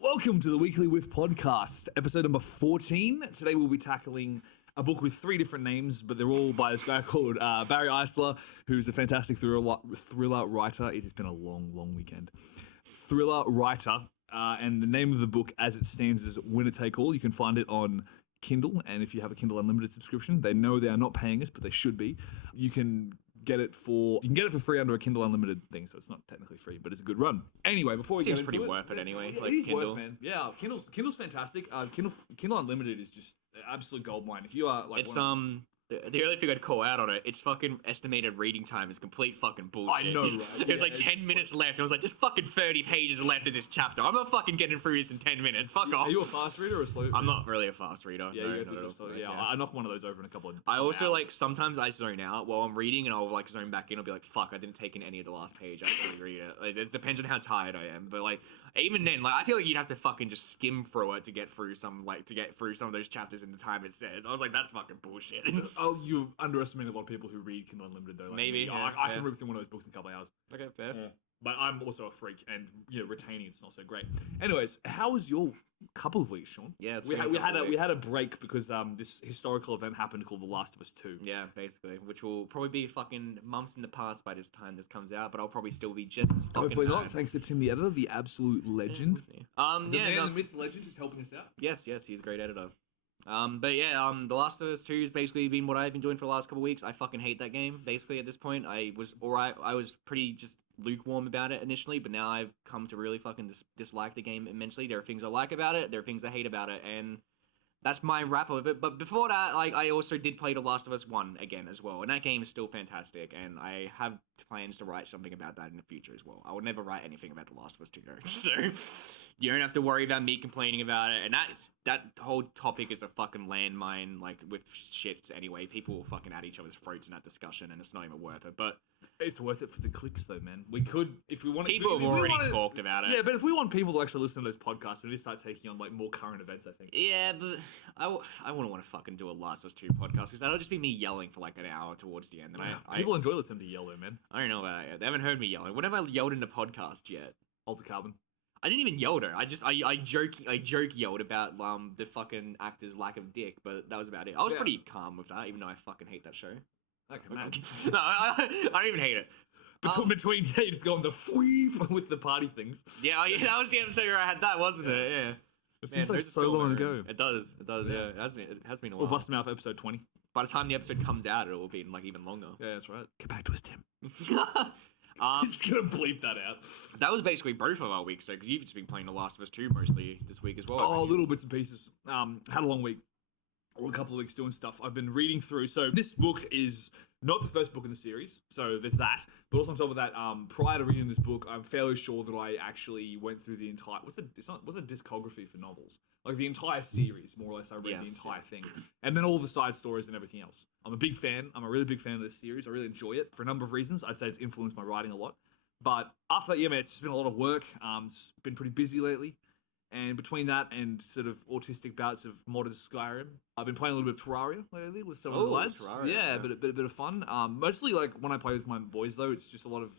Welcome to the Weekly Whiff podcast, episode number 14. Today we'll be tackling a book with three different names, but they're all by this guy called Barry Eisler, who's a fantastic thriller writer. It has been a long weekend. Thriller writer, and the name of the book as it stands is Winner Take All. You can find it on Kindle, and if you have a Kindle Unlimited subscription, they know they are not paying us, but they should be. You can get it for free under a Kindle Unlimited thing, so it's not technically free, but it's a good run. Anyway, before we get into pretty it, worth it anyway. It Like is Kindle. worth, man. Yeah, Kindle's fantastic. Kindle Unlimited is just absolute goldmine. If you are like, It's the only thing I'd call out on it, its fucking estimated reading time is complete fucking bullshit. I know, right? There's like 10 minutes left. I was like, there's fucking 30 pages left of this chapter. I'm not fucking getting through this in 10 minutes. Fuck off. Are you a fast reader or a slow reader? I'm not really a fast reader. Yeah, no, you not go at through all. slow. Yeah, I knock one of those over in a couple of I also hours. like sometimes I zone out while I'm reading and I'll like zone back in. I'll be like, fuck, I didn't take in any of the last page. I have to read it. Like, it depends on how tired I am. But like even then, like I feel like you'd have to fucking just skim through it to get through some of those chapters in the time it says. I was like, that's fucking bullshit. Oh, you underestimate a lot of people who read Kindle Unlimited though. Like, Maybe, me. yeah, I can yeah. rip through one of those books in a couple of hours. Okay, fair. Yeah. But I'm also a freak, and retaining it's not so great. Anyways, how was your couple of weeks, Shaun? Yeah, it's we been had a we couple had a of we weeks. had a break because this historical event happened called The Last of Us 2. Yeah, basically, which will probably be fucking months in the past by this time this comes out, but I'll probably still be just as fucking Hopefully not. mad. Thanks to Tim, the editor, the absolute legend. We'll see. The Yeah, man, no, the myth, legend, who's helping us out. yes, he's a great editor. But yeah, The Last of Us 2 has basically been what I've been doing for the last couple of weeks. I fucking hate that game. Basically, at this point, I was alright. I was pretty just lukewarm about it initially, but now I've come to really fucking dislike the game immensely. There are things I like about it, there are things I hate about it, and that's my wrap of it. But before that, like I also did play The Last of Us 1 again as well, and that game is still fantastic, and I have plans to write something about that in the future as well. I would never write anything about The Last of Us 2 though, so you don't have to worry about me complaining about it. And that whole topic is a fucking landmine, like with shits anyway. People will fucking at each other's throats in that discussion, and it's not even worth it. But It's worth it for the clicks, though, man. We could, if we want. people have already talked about it. Yeah, but if we want people to actually listen to this podcast, we need to start taking on like more current events. I think. Yeah, but I wouldn't want to fucking do a Last of Us 2 podcast because that'll just be me yelling for like an hour towards the end. And People enjoy listening to yell, though, man. I don't know about that. They haven't heard me yelling. When have I yelled in the podcast yet? Alter Carbon. I didn't even yell her. I joke yelled about the fucking actor's lack of dick, but that was about it. I was pretty calm with that, even though I fucking hate that show. Okay, man. No, I don't even hate it. Between you just going the sweep with the party things. Yeah, that was the episode where I had that, wasn't it? Yeah. It seems like so long ago. It does. Yeah. It has been a Or while. Bust Mouth episode 20. By the time the episode comes out, it will be like even longer. Yeah, that's right. Get back to us, Tim. Um, He's gonna bleep that out. that was basically both of our weeks, though, because you've just been playing The Last of Us 2 mostly this week as well. Oh, little bits and pieces. Had a long week. Or a couple of weeks doing stuff. I've been reading through. So this book is not the first book in the series. So there's that. But also on top of that, prior to reading this book, I'm fairly sure that I actually went through the entire. What's a discography for novels? Like the entire series, more or less. I read the entire thing, and then all the side stories and everything else. I'm a big fan. I'm a really big fan of this series. I really enjoy it for a number of reasons. I'd say it's influenced my writing a lot. But after that, yeah, man, it's just been a lot of work. It's been pretty busy lately. And between that and sort of autistic bouts of modded Skyrim, I've been playing a little bit of Terraria lately with some of the lads. Terraria, Yeah, yeah. but a bit of fun. Mostly like when I play with my boys though, it's just a lot of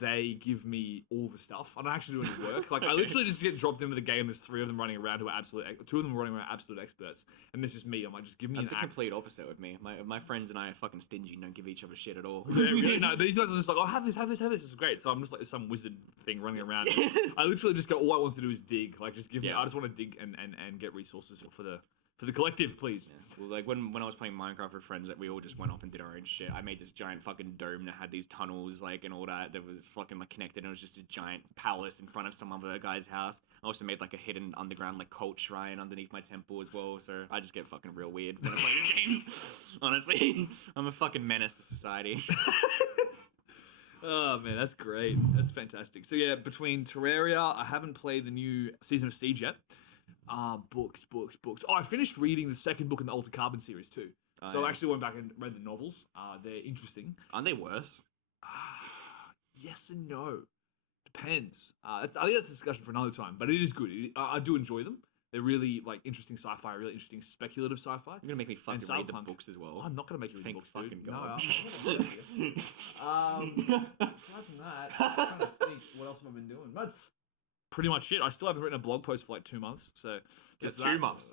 they give me all the stuff. I don't actually do any work. Like I literally just get dropped into the game. There's three of them running around who are two of them are running around absolute experts, and there's just me. I'm like, just give me That's the an act. complete opposite with me. My friends and I are fucking stingy and don't give each other shit at all. Yeah, really, no, these guys are just like, oh, have this. This is great. So I'm just like some wizard thing running around. I literally just go, all I want to do is dig. Like, just give me. I just want to dig and get resources for the collective, please. Yeah. Well, like when I was playing Minecraft with friends, like we all just went off and did our own shit. I made this giant fucking dome that had these tunnels, like and all that was fucking like connected. And it was just a giant palace in front of some other guy's house. I also made like a hidden underground like cult shrine underneath my temple as well. So I just get fucking real weird when I play these games. Honestly, I'm a fucking menace to society. Oh man, that's great. That's fantastic. So yeah, between Terraria, I haven't played the new Season of Siege yet. Books. Oh, I finished reading the second book in the Alter Carbon series too. So I actually went back and read the novels. They're interesting. Aren't they worse? Yes and no. Depends. I think that's a discussion for another time, but it is good. I do enjoy them. They're really like interesting sci-fi, really interesting speculative sci-fi. You're gonna make me fucking read the books as well. I'm not gonna make you read the Thank books, fucking dude. God. No, aside from that, I'm trying to think what else have I been doing. pretty much it. I still haven't written a blog post for like 2 months. So Just there's 2 that. months.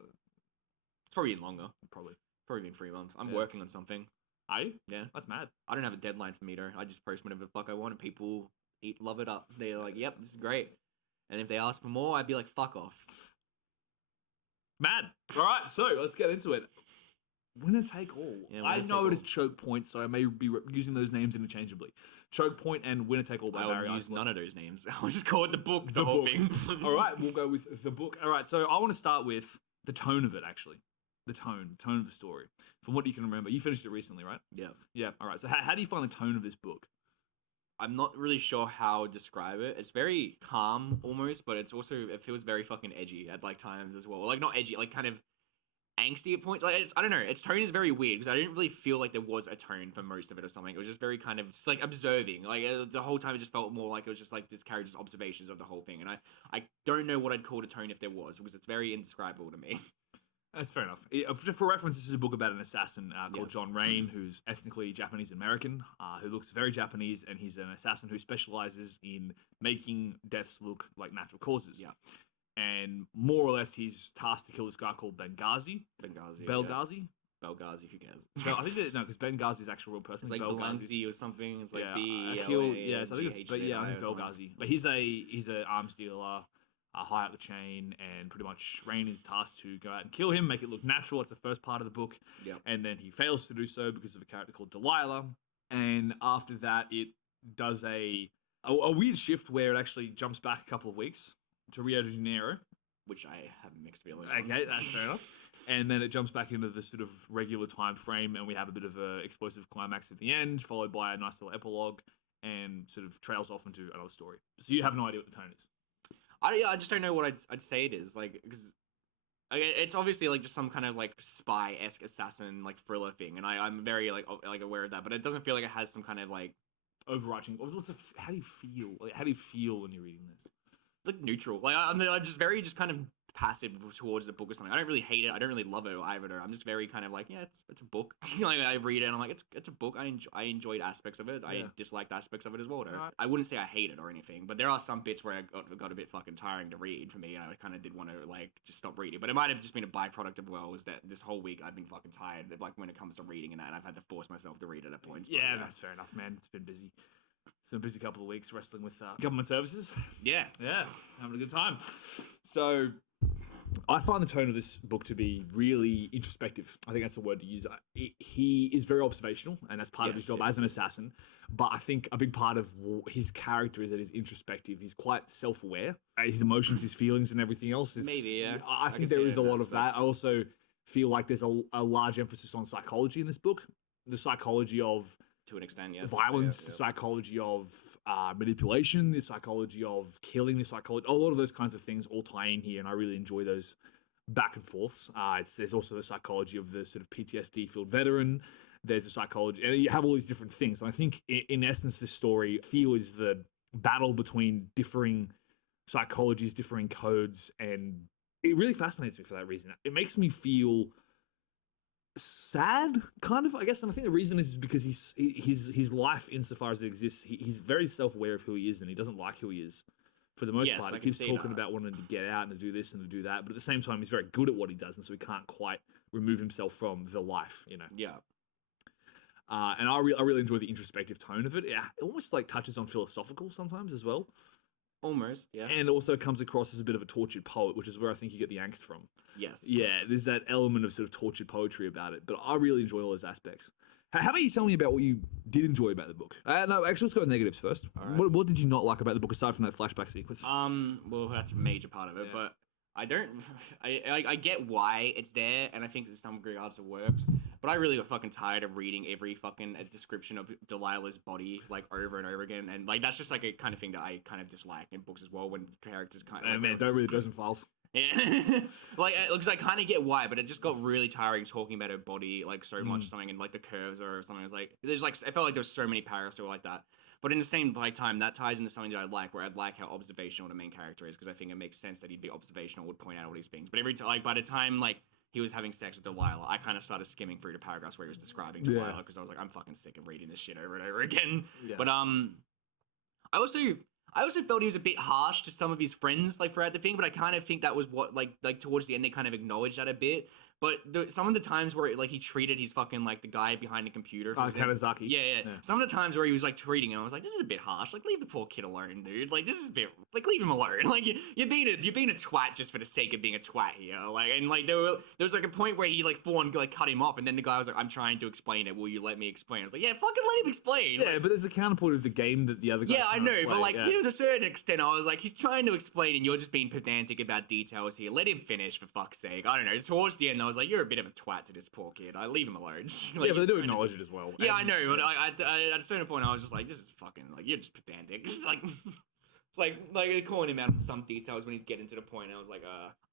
It's probably been longer. Probably. Probably been 3 months. I'm Yeah. working on something. Are you? Yeah. That's mad. I don't have a deadline for me though. I just post whatever the fuck I want and people love it up. They're like, yep, this is great. And if they ask for more, I'd be like, fuck off. Mad. All right, so let's get into it. Winner take all. Yeah, I winner know take it is Chokepoint, so I may be using those names interchangeably. Chokepoint and Winner Take All by I Barry would use Eisler. none of those names. I'll just call it the book, The whole book. thing. All right, we'll go with the book. All right, so I want to start with the tone of it, actually. The tone of the story. From what you can remember. You finished it recently, right? Yeah. Yeah, all right. So how do you find the tone of this book? I'm not really sure how to describe it. It's very calm almost, but it feels very fucking edgy at like times as well. Like not edgy, like kind of angsty at points. Like I don't know. Its tone is very weird because I didn't really feel like there was a tone for most of it or something. It was just very kind of just like observing. Like the whole time it just felt more like it was just like this character's observations of the whole thing. And I don't know what I'd call a tone if there was because it's very indescribable to me. That's fair enough. For reference, this is a book about an assassin called Yes. John Rain, who's ethnically Japanese American, who looks very Japanese, and he's an assassin who specializes in making deaths look like natural causes. Yeah. And more or less, he's tasked to kill this guy called Benghazi. Benghazi. Belghazi? Belghazi, who cares? I think no, because Benghazi is an actual real person. It's like Belghazi. Belghazi or something. It's like Yeah, B. I feel yes. I think it's but yeah, I think it's Belghazi. But he's an arms dealer, high up the chain, and pretty much Rain is tasked to go out and kill him, make it look natural. That's the first part of the book. Yep. And then he fails to do so because of a character called Delilah. And after that, it does a weird shift where it actually jumps back a couple of weeks to Rio de Janeiro. Which I have mixed feelings on. Okay, that's fair enough. And then it jumps back into the sort of regular time frame, and we have a bit of a explosive climax at the end, followed by a nice little epilogue, and sort of trails off into another story. So you have no idea what the tone is. I just don't know what I'd say it is. Like, because it's obviously like just some kind of like spy-esque assassin like thriller thing, and I'm very like aware of that, but it doesn't feel like it has some kind of like Overarching. How do you feel? Like, how do you feel when you're reading this? like neutral. Like I'm just very just kind of passive towards the book or something. I don't really hate it. I don't really love it either. I'm just very kind of like, yeah, it's a book. Like I read it and I'm like, it's a book. I enjoyed aspects of it. I disliked aspects of it as well. Though. Right. I wouldn't say I hate it or anything, but there are some bits where I got a bit fucking tiring to read for me, and I kind of did want to like just stop reading. But it might have just been a byproduct of was that this whole week I've been fucking tired of like when it comes to reading and that, and I've had to force myself to read it at points. Yeah, that's fair enough, man. It's been busy. It's been a busy couple of weeks wrestling with government services. Yeah. Yeah, having a good time. So I find the tone of this book to be really introspective. I think that's the word to use. He is very observational, and that's part of his job as an assassin. But I think a big part of his character is that he's introspective. He's quite self-aware. His emotions, his feelings, and everything else. Maybe, yeah. I think there is a lot of that. I also feel like there's a large emphasis on psychology in this book. The psychology of to an extent, yes. violence, the psychology of manipulation, the psychology of killing, the psychology, a lot of those kinds of things all tie in here, and I really enjoy those back and forths. There's also the psychology of the sort of PTSD filled veteran. There's the psychology, and you have all these different things. And I think, in essence, this story, I feel, is the battle between differing psychologies, differing codes, and it really fascinates me for that reason. It makes me feel sad, kind of, I guess, and I think the reason is because his life, insofar as it exists, he's very self-aware of who he is, and he doesn't like who he is for the most part. He keeps talking about wanting to get out and to do this and to do that, but at the same time, he's very good at what he does, and so he can't quite remove himself from the life, you know. Yeah. And I really enjoy the introspective tone of it. It almost like touches on philosophical sometimes as well. Almost, yeah. And also comes across as a bit of a tortured poet, which is where I think you get the angst from. Yes. Yeah, there's that element of sort of tortured poetry about it, but I really enjoy all those aspects. How about you tell me about what you did enjoy about the book? No, actually, let's go with negatives first. Right. What did you not like about the book aside from that flashback sequence? Well, that's a major part of it, but I don't. I get why it's there, and I think to some regards it works. But I really got fucking tired of reading every fucking description of Delilah's body like over and over again, and like that's just like a kind of thing that I kind of dislike in books as well when characters kind of. Man, don't read the Dresden Files. Yeah, like because I kind of get why, but it just got really tiring talking about her body like so much or something, and like the curves or something. It was like there's like I felt like there was so many paragraphs that were like that. But in the same like time, that ties into something that I like, where I like how observational the main character is, because I think it makes sense that he'd be observational, would point out all these things. But every time, like by the time like he was having sex with Delilah, I kind of started skimming through the paragraphs where he was describing Delilah, because I was like, I'm fucking sick of reading this shit over and over again. Yeah. But I also I also felt he was a bit harsh to some of his friends, like throughout the thing. But I kind of think that was what, like towards the end, they kind of acknowledged that a bit. But some of the times where like he treated his fucking like the guy behind the computer, for example. Kanazaki. Yeah. Some of the times where he was like treating him, I was like, this is a bit harsh. Like, leave the poor kid alone, dude. Like, this is a bit like, leave him alone. Like, you're being a twat just for the sake of being a twat here. Like, and like there was like a point where he like full on like cut him off, and then the guy was like, I'm trying to explain it. Will you let me explain? I was like, yeah, fucking let him explain. Yeah, but there's a counterpoint of the game that the other guy. Yeah, I know, but like to a certain extent, I was like, he's trying to explain, and you're just being pedantic about details here. Let him finish, for fuck's sake. I don't know. Towards the end, I was like, you're a bit of a twat to this poor kid. I leave him alone. Like, yeah, but they do acknowledge it as well. Yeah, I know, but at a certain point, I was just like, this is fucking like you're just pedantic. It's like calling him out on some details when he's getting to the point. I was like,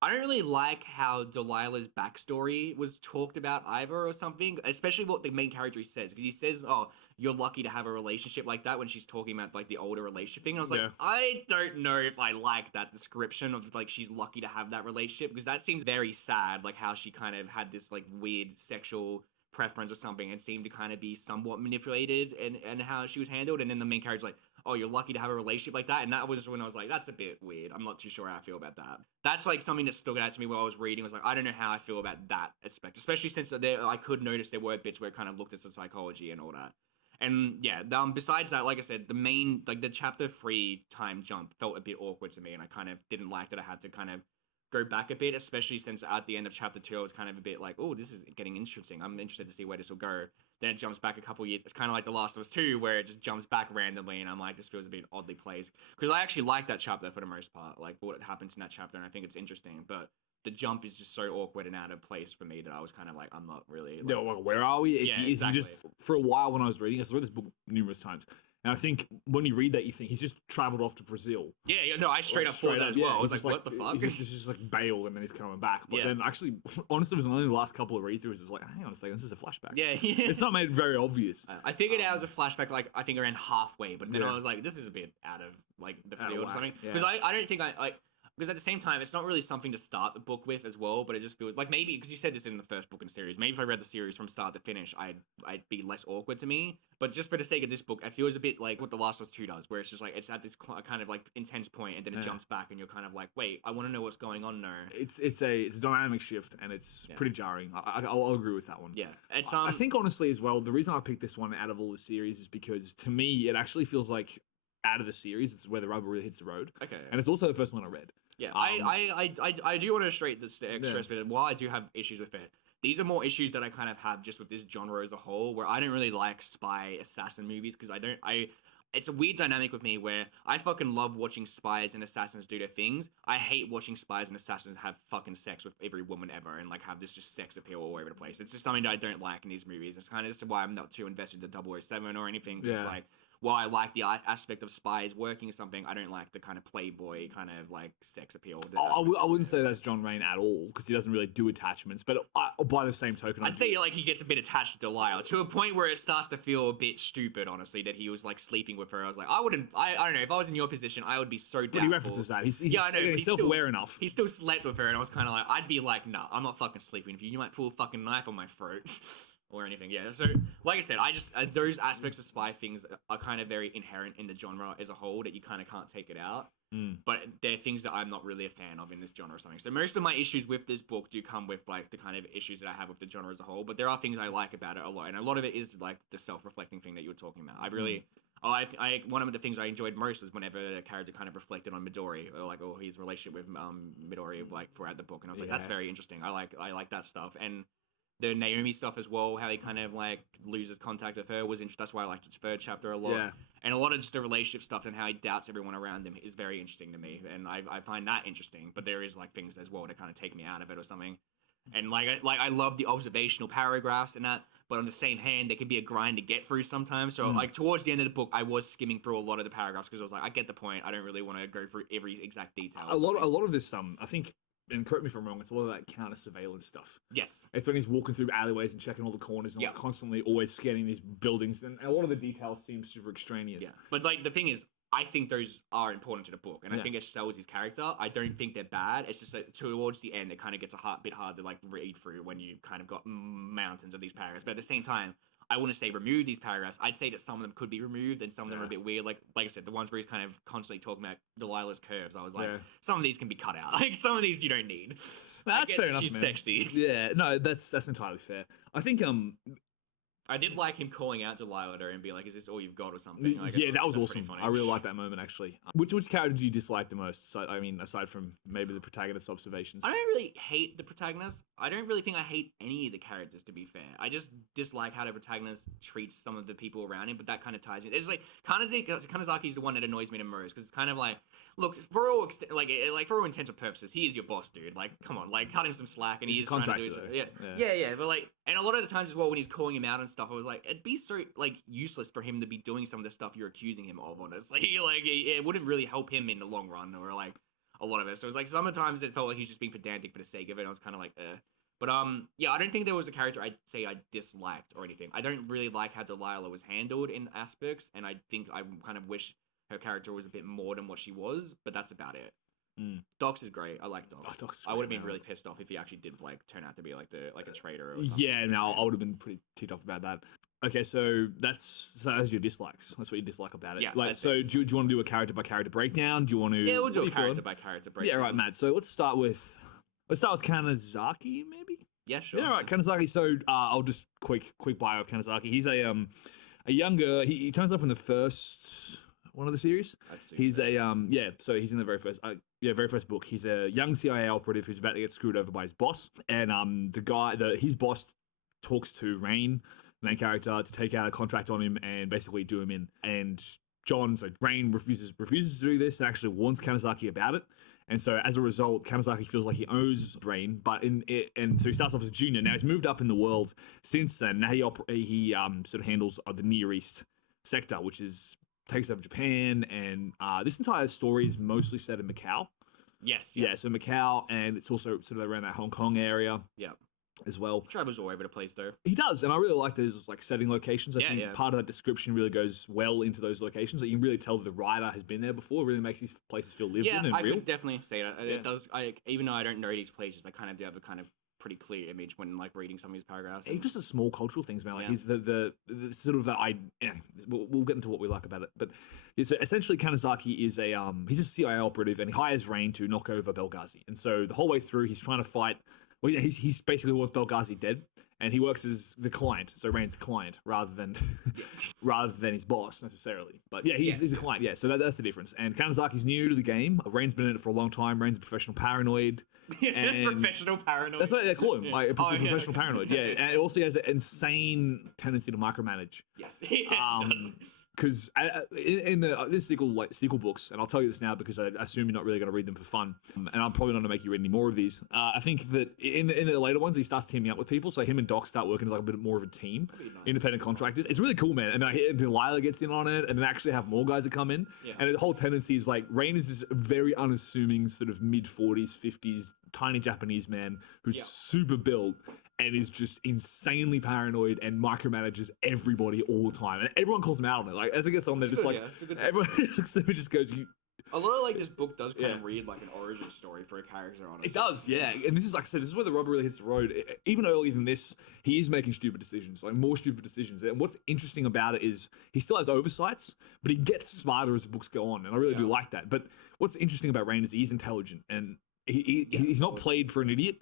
I don't really like how Delilah's backstory was talked about either or something, especially what the main character says, because he says, oh, you're lucky to have a relationship like that when she's talking about like the older relationship thing. And I was like, I don't know if I like that description of like she's lucky to have that relationship, because that seems very sad, like how she kind of had this like weird sexual preference or something and seemed to kind of be somewhat manipulated and how she was handled. And then the main character's like, oh, you're lucky to have a relationship like that. And that was when I was like, that's a bit weird. I'm not too sure how I feel about that. That's like something that stuck out to me while I was reading. I was like, I don't know how I feel about that aspect, especially since I could notice there were bits where it kind of looked at the psychology and all that. And yeah, besides that, like I said, the chapter 3 time jump felt a bit awkward to me, and I kind of didn't like that I had to kind of go back a bit, especially since at the end of chapter 2 I was kind of a bit like, oh, this is getting interesting. I'm interested to see where this will go. Then it jumps back a couple years. It's kind of like The Last of Us 2, where it just jumps back randomly, and I'm like, this feels a bit oddly placed. Because I actually like that chapter for the most part, like what happens in that chapter, and I think it's interesting. But the jump is just so awkward and out of place for me that I was kind of like, I'm not really. Like, like, where are we? Yeah, exactly. He just, for a while when I was reading, I read this book numerous times. And I think when you read that, you think he's just traveled off to Brazil. Yeah, no, I straight up thought that as well. I was like, what the fuck? He's just like bailed and then he's coming back. But then actually, honestly, it was only the last couple of read-throughs. It's like, hang on a second, this is a flashback. Yeah. It's not made very obvious. I figured out as a flashback, like, I think around halfway. But then I was like, this is a bit out of, like, the field or something. Because I don't think because at the same time, it's not really something to start the book with as well, but it just feels like maybe, because you said this in the first book in the series, maybe if I read the series from start to finish, I'd be less awkward to me. But just for the sake of this book, it feels a bit like what The Last of Us 2 does, where it's just like, it's at this kind of like intense point, and then it jumps back, and you're kind of like, wait, I want to know what's going on now. It's a dynamic shift, and it's pretty jarring. I'll agree with that one. Yeah. It's, I think, honestly, as well, the reason I picked this one out of all the series is because, to me, it actually feels like, out of the series, it's where the rubber really hits the road. Okay. And it's also the first one I read. Yeah, I do want to stress with it. While I do have issues with it, these are more issues that I kind of have just with this genre as a whole, where I don't really like spy assassin movies, because it's a weird dynamic with me where I fucking love watching spies and assassins do their things. I hate watching spies and assassins have fucking sex with every woman ever and like have this just sex appeal all over the place. It's just something that I don't like in these movies. It's kind of just why I'm not too invested in 007 or anything. It's like, while I like the aspect of spies working or something, I don't like the kind of playboy kind of like sex appeal. I wouldn't say that's John Rain at all, because he doesn't really do attachments. But by the same token, I'd say like he gets a bit attached to Delilah to a point where it starts to feel a bit stupid. Honestly, that he was like sleeping with her. I was like, I don't know. If I was in your position, I would be so doubtful. But he references that. He's self-aware enough. He still slept with her, and I was kind of like, I'd be like, nah, I'm not fucking sleeping with you. You might pull a fucking knife on my throat. Or anything, yeah. So, like I said, I just those aspects of spy things are kind of very inherent in the genre as a whole, that you kind of can't take it out. But they're things that I'm not really a fan of in this genre or something. So most of my issues with this book do come with like the kind of issues that I have with the genre as a whole. But there are things I like about it a lot, and a lot of it is like the self-reflecting thing that you were talking about. I really. One of the things I enjoyed most was whenever the character kind of reflected on Midori, or his relationship with Midori, like throughout the book, and I was like, that's very interesting. I like that stuff. And the Naomi stuff as well, how he kind of like loses contact with her was interesting. That's why I liked its third chapter a lot. Yeah. And a lot of just the relationship stuff and how he doubts everyone around him is very interesting to me. And I find that interesting, but there is like things as well to kind of take me out of it or something. And I love the observational paragraphs and that, but on the same hand, they can be a grind to get through sometimes. So like towards the end of the book, I was skimming through a lot of the paragraphs because I was like, I get the point. I don't really want to go through every exact detail. A lot of this, I think, and correct me if I'm wrong, it's a lot of that counter surveillance stuff. Yes. It's when he's walking through alleyways and checking all the corners and like constantly always scanning these buildings, and a lot of the details seem super extraneous. Yeah. But like the thing is, I think those are important to the book, and I think it sells his character. I don't think they're bad. It's just that towards the end, it kind of gets bit hard to like read through when you kind of got mountains of these paragraphs. But at the same time, I wouldn't say remove these paragraphs. I'd say that some of them could be removed and some of them are a bit weird. Like I said, the ones where he's kind of constantly talking about Delilah's curves. I was like, some of these can be cut out. Like some of these you don't need. That's fair enough. She's man. sexy. Yeah, no, that's entirely fair. I think I did like him calling out Delilah and being like, "Is this all you've got?" or something. Like, yeah, that was awesome. I really liked that moment actually. Which character do you dislike the most? So, I mean, aside from maybe the protagonist's observations. I don't really hate the protagonist. I don't really think I hate any of the characters, to be fair. I just dislike how the protagonist treats some of the people around him, but that kind of ties in. It's like Kanazaki's the one that annoys me the most because it's kind of like, look, for all for all intents and purposes, he is your boss, dude. Like, come on, like, cut him some slack, and he's trying to do it. Yeah. But like, and a lot of the times as well, when he's calling him out and stuff, I was like, it'd be so like useless for him to be doing some of the stuff you're accusing him of. Honestly, like, it wouldn't really help him in the long run, or like a lot of it. So it's like sometimes it felt like he's just being pedantic for the sake of it. I was kind of like, But yeah, I don't think there was a character I'd say I disliked or anything. I don't really like how Delilah was handled in aspects, and I think I kind of wish her character was a bit more than what she was, but that's about it. Docs is great. I like Docs. Doc's I would have great, been man. really pissed off if he actually did like turn out to be like a traitor or something. Yeah, no, I would have been pretty ticked off about that. Okay, so that's your dislikes. That's what you dislike about it. Yeah, like, so do you want to do a character by character breakdown? Do you want to? Yeah, we'll do what a are you character feeling? by character breakdown. Yeah, right, Matt. So let's start with Kanazaki, maybe. Yeah, sure. Yeah, right, Kanazaki. So I'll just quick bio of Kanazaki. He's a younger. He turns up in the first one of the series. He's so he's in the very first book. He's a young CIA operative who's about to get screwed over by his boss, and his boss talks to Rain, the main character, to take out a contract on him and basically do him in. And Rain refuses to do this and actually warns Kanazaki about it. And so as a result, Kanazaki feels like he owes Rain, and so he starts off as a junior. Now he's moved up in the world since then. Now he sort of handles the Near East sector, which takes over Japan, and this entire story is mostly set in Macau. Yes. Yeah, so Macau, and it's also sort of around that Hong Kong area. Yeah. As well. Travels all over the place though. He does, and I really like those like setting locations. I think part of that description really goes well into those locations. Like, you can really tell that the writer has been there before. It really makes these places feel lived in and I real. could definitely say that. It does. Even though I don't know these places, I kind of do have a kind of pretty clear image when like reading some of these paragraphs. Even just the small cultural things, man. Like he's the sort of we'll get into what we like about it, but it's essentially Kanazaki is he's a CIA operative, and he hires Rain to knock over Benghazi. And so the whole way through, he's trying to fight. Well, yeah, he's basically wants Benghazi dead, and he works as the client, so Rain's a client rather than his boss necessarily. But yeah, he's a client. Yeah, so that's the difference. And Kanazaki's new to the game. Rain's been in it for a long time. Rain's a professional paranoid. And professional paranoid. That's what they call him, like a professional paranoid. Yeah, and it also has an insane tendency to micromanage. Yes, it does. Because in this sequel books, and I'll tell you this now because I assume you're not really going to read them for fun, and I'm probably not going to make you read any more of these. I think that in the later ones, he starts teaming up with people, so him and Doc start working as like a bit more of a team, independent contractors. It's really cool, man. And then Delilah gets in on it, and then actually have more guys that come in. Yeah. And the whole tendency is like Rain is this very unassuming sort of mid-40s, 50s, tiny Japanese man who's super built. And is just insanely paranoid and micromanages everybody all the time. And everyone calls him out on it. Like, as it gets on, they're just like, everyone just goes, a lot of like this book does kind of read like an origin story for a character, honestly. It does, yeah. And this is, like I said, this is where the rubber really hits the road. Even earlier than this, he is making stupid decisions, like more stupid decisions. And what's interesting about it is he still has oversights, but he gets smarter as the books go on. And I really do like that. But what's interesting about Rain is he's intelligent, and he's not played for an idiot.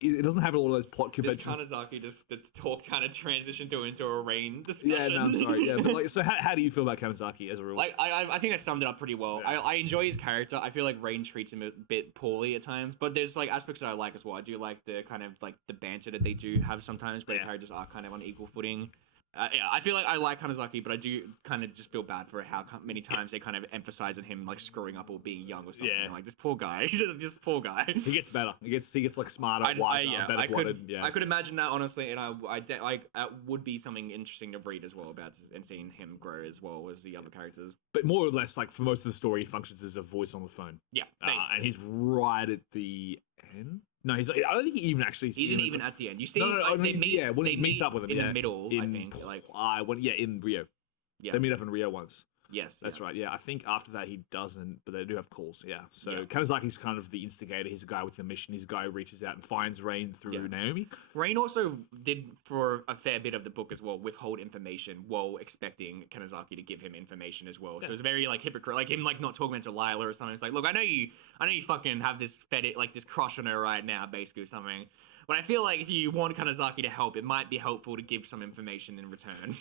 It doesn't have a lot of those plot conventions. This Kanazaki the talk kind of transitioned into a Rain discussion. Yeah, no, I'm sorry. Yeah, but like, so how do you feel about Kanazaki as a rule? Like, I think I summed it up pretty well. Yeah. I enjoy his character. I feel like Rain treats him a bit poorly at times, but there's like aspects that I like as well. I do like the kind of like the banter that they do have sometimes, where the characters are kind of on equal footing. I feel like I like Kanazaki, but I do kind of just feel bad for how many times they kind of emphasize on him like screwing up or being young or something. Yeah. Like, this poor guy. He's just this poor guy. He gets better. He gets like smarter, wiser, better blooded. I could imagine that, honestly, and I would be something interesting to read as well about and seeing him grow as well as the other characters. But more or less, like for most of the story, he functions as a voice on the phone. Yeah, and he's right at the end. No, I don't think he even actually sees him. He isn't even at the end. You see, when he meets up with him in the middle, I think. in Rio. Yeah, they meet up in Rio once. Yes, That's yeah. right. Yeah, I think after that he doesn't, but they do have calls. Yeah. So Yeah. Kanazaki's kind of the instigator. He's a guy with the mission. He's a guy who reaches out and finds Rain through Naomi. Rain also did, for a fair bit of the book as well, withhold information while expecting Kanazaki to give him information as well. So it's very like hypocrite, like him like not talking about Delilah or something. It's like, look, I know you fucking have this like this crush on her right now, basically, or something. But I feel like if you want Kanazaki to help, it might be helpful to give some information in return.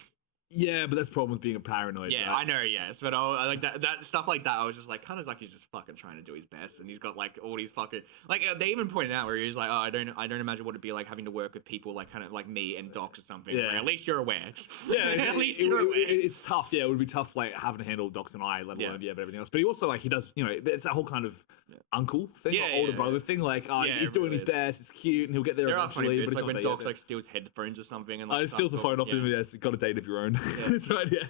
Yeah, but that's the problem with being a paranoid. Yeah, right? I know, yes, but I like that stuff like that. I was just like, Kanazaki's just fucking trying to do his best, and he's got like all these fucking like they even pointed out where he was like, oh, I don't imagine what it'd be like having to work with people like kind of like me and Docs or something. Yeah. Like, at least you're aware. Yeah, at least you're aware. It's tough. Yeah, it would be tough, like having to handle Docs and I, let alone but everything else. But he also like he does, it's that whole kind of uncle thing, or older brother thing. Like, he's doing his best. It's cute, and he'll get there eventually. It's but like when Docs like steals headphones or something, and like steals the phone off him. And he's got a date of your own. Yeah. That's right. Yeah.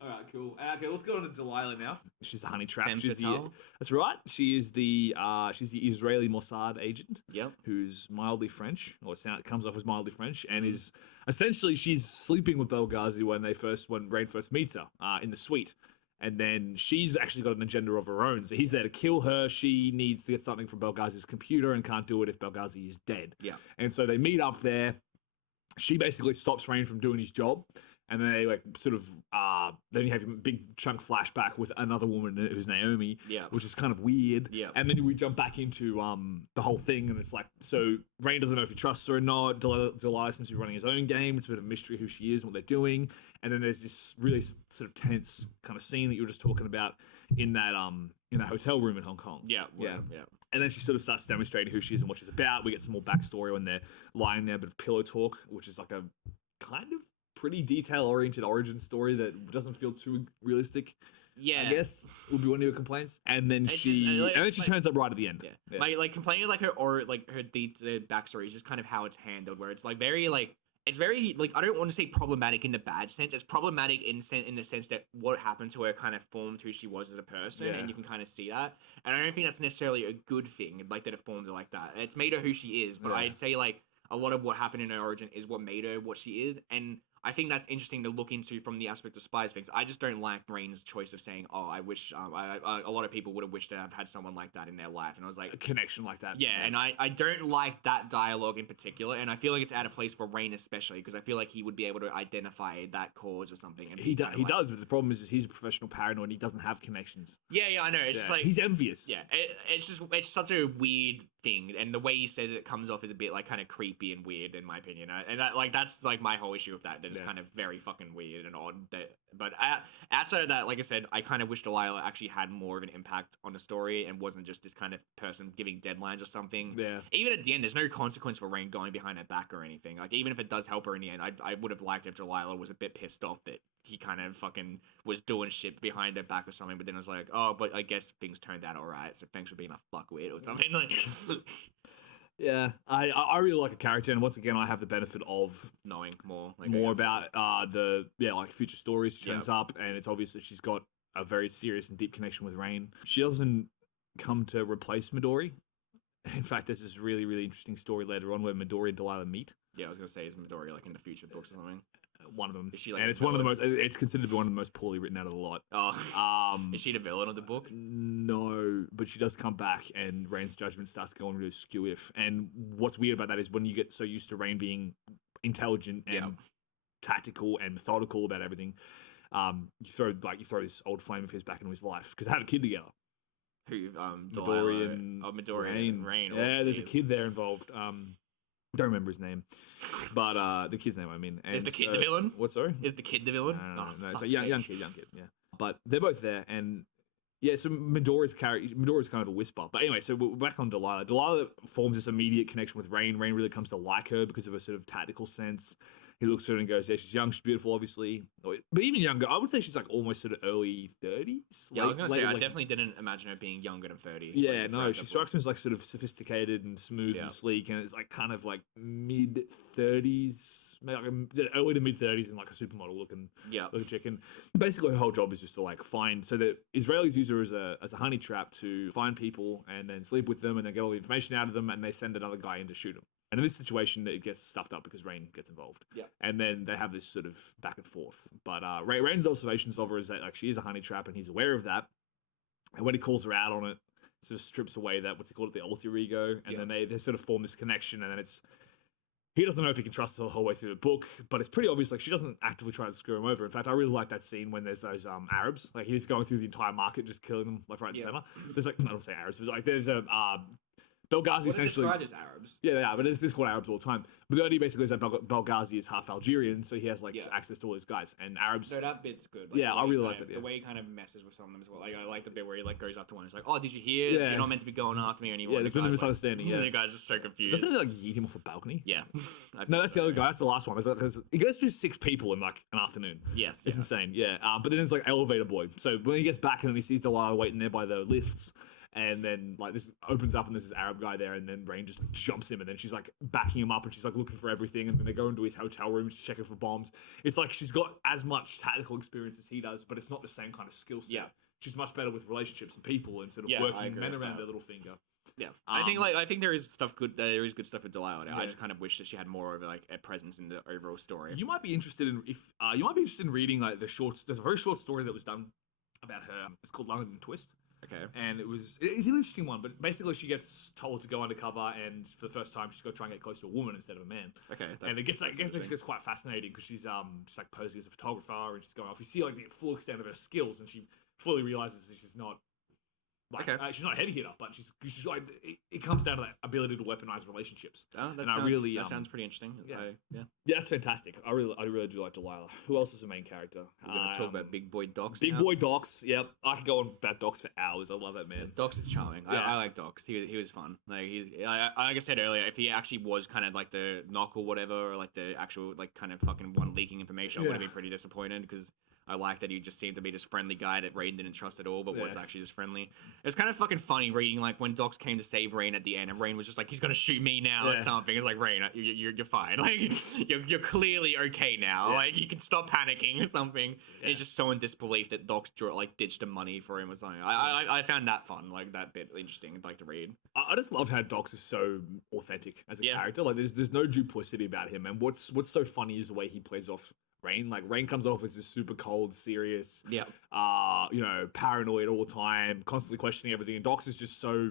All right, cool. Okay, let's go on to Delilah now. She's a honey trap. That's right. She is she's the Israeli Mossad agent. Yep. Who's mildly French, or comes off as mildly French, and is essentially she's sleeping with Belghazi when Rain first meets her in the suite. And then she's actually got an agenda of her own. So he's there to kill her. She needs to get something from Belghazi's computer and can't do it if Belghazi is dead. Yeah. And so they meet up there. She basically stops Rain from doing his job. And then they like sort of then you have a big chunk flashback with another woman who's Naomi, which is kind of weird. Yeah. And then we jump back into the whole thing, and it's like, so Rain doesn't know if he trusts her or not. Delilah seems to be running his own game. It's a bit of a mystery who she is and what they're doing. And then there's this really sort of tense kind of scene that you were just talking about in that hotel room in Hong Kong. Yeah. And then she sort of starts demonstrating who she is and what she's about. We get some more backstory when they're lying there, a bit of pillow talk, which is like a kind of pretty detail-oriented origin story that doesn't feel too realistic. Yeah, I guess would be one of your complaints. And then she turns up right at the end. Yeah. Like complaining like her detailed backstory is just kind of how it's handled, where it's like very like it's very like I don't want to say problematic in the bad sense. It's problematic in the sense that what happened to her kind of formed who she was as a person, and you can kind of see that. And I don't think that's necessarily a good thing, like that it formed her like that. It's made her who she is, but I'd say like a lot of what happened in her origin is what made her what she is, and I think that's interesting to look into from the aspect of Spies things. I just don't like Rain's choice of saying, "Oh, I wish." A lot of people would have wished to have had someone like that in their life, and I was like, a connection like that. Yeah, and I don't like that dialogue in particular, and I feel like it's out of place for Rain especially because I feel like he would be able to identify that cause or something. And he does, but the problem is he's a professional paranoid and he doesn't have connections. Yeah, I know. It's just like he's envious. Yeah, it's such a weird thing, and the way he says it comes off as a bit like kind of creepy and weird in my opinion, and that's like my whole issue with that. That is kind of very fucking weird and odd. But outside of that, like I said, I kind of wish Delilah actually had more of an impact on the story and wasn't just this kind of person giving deadlines or something. Yeah. Even at the end, there's no consequence for Rain going behind her back or anything. Like even if it does help her in the end, I would have liked if Delilah was a bit pissed off that he kind of fucking was doing shit behind her back or something. But then I was like, oh, but I guess things turned out all right. So thanks for being a fuckwit or something like. Yeah, I really like a character, and once again, I have the benefit of knowing more about like future stories. She turns up, and it's obvious that she's got a very serious and deep connection with Rain. She doesn't come to replace Midori. In fact, there's this really, really interesting story later on where Midori and Delilah meet. Yeah, I was gonna say, is Midori like in the future books or something? One of them. Is she like? And it's one of the most. It's considered to be one of the most poorly written out of the lot. Oh. Is she the villain of the book? No, but she does come back, and Rain's judgment starts going to skew. And what's weird about that is when you get so used to Rain being intelligent and tactical and methodical about everything, you throw this old flame of his back into his life because they had a kid together. Who Midori and Rain. Yeah, there's a kid there involved. Don't remember his name, but the kid's name I mean. And is the kid the villain? What? Sorry, is the kid the villain? No, it's a young kid. Yeah, but they're both there, and yeah. So Midori's kind of a whisper, but anyway. So we're back on Delilah. Delilah forms this immediate connection with Rain. Rain really comes to like her because of her sort of tactical sense. He looks at her and goes, yeah, she's young, she's beautiful, obviously. But even younger, I would say she's like almost sort of early 30s. Yeah, I was going to say, I definitely didn't imagine her being younger than 30. Yeah, no, she strikes me as like sort of sophisticated and smooth and sleek, and it's like kind of like mid-30s, maybe like early to mid-30s and like a supermodel looking chick. And basically her whole job is just to like find, so the Israelis use her as a honey trap to find people and then sleep with them and then get all the information out of them, and they send another guy in to shoot them. And in this situation, it gets stuffed up because Rain gets involved. Yeah. And then they have this sort of back and forth. But Rain's observations of her is that like she is a honey trap, and he's aware of that. And when he calls her out on it, sort of strips away that, what's it called, the alter ego. And then they sort of form this connection, and then he doesn't know if he can trust her the whole way through the book, but it's pretty obvious, like, she doesn't actively try to screw him over. In fact, I really like that scene when there's those Arabs, like, he's going through the entire market, just killing them, like, right in the center. There's, like, I don't say Arabs, but, like, there's a, Belghazi essentially. Described as Arabs. Yeah, but it's called Arabs all the time. But the idea basically is that Belghazi is half Algerian, so he has like access to all these guys. And Arabs. So that bit's good. Like, I really like that. The way he kind of messes with some of them as well. Like I like the bit where he like goes up to one. He's like, "Oh, did you hear? You're not meant to be going after me anymore." Yeah, there's been a misunderstanding. The guy's just so confused. Doesn't he like yeet him off a balcony? Yeah. No, that's the other guy. That's the last one. He goes through 6 people in like an afternoon. Yes, it's insane. Yeah, but then it's like elevator boy. So when he gets back and then he sees Delilah waiting there by the lifts. And then, like, this opens up and there's this Arab guy there, and then Rain just jumps him, and then she's, like, backing him up, and she's, like, looking for everything, and then they go into his hotel room, she's checking for bombs. It's like she's got as much tactical experience as he does, but it's not the same kind of skill set. Yeah. She's much better with relationships and people and sort of working men around her little finger. Yeah, I think there is stuff good. There is good stuff with Delilah. I just kind of wish that she had more of like a presence in the overall story. You might be interested in reading, like, the shorts. There's a very short story that was done about her. It's called London Twist. Okay. And it's an interesting one, but basically she gets told to go undercover, and for the first time she's got to try and get close to a woman instead of a man. Okay. And it gets quite fascinating because she's like posing as a photographer, and she's going off. You see like the full extent of her skills, and she fully realizes that she's not. Like, she's not a heavy hitter, but she's like it comes down to that ability to weaponize relationships. Oh, that sounds pretty interesting. Yeah, that's fantastic. I really do like Delilah. Who else is the main character? We're gonna talk about Big Boy Docs. Boy Docs. Yep, I could go on about Docs for hours. I love that man. Docs is charming. Yeah. I like Docs. He was fun. Like like I said earlier, if he actually was kind of like the knock or whatever, or like the actual like kind of fucking one leaking information, I would have been pretty disappointed because I like that he just seemed to be this friendly guy that Rain didn't trust at all, but was actually just friendly. It's kind of fucking funny reading like when Docs came to save Rain at the end, and Rain was just like, "He's gonna shoot me now" or something. It's like, Rain, you're fine. Like you're clearly okay now. Like you can stop panicking or something. And he's just so in disbelief that Docs like ditched the money for him or something. I found that fun, like that bit interesting. I'd like to read. I just love how Docs is so authentic as a character. Like there's no duplicity about him, and what's so funny is the way he plays off Rain. Like Rain comes off as this super cold, serious, paranoid all the time, constantly questioning everything. And Docs is just so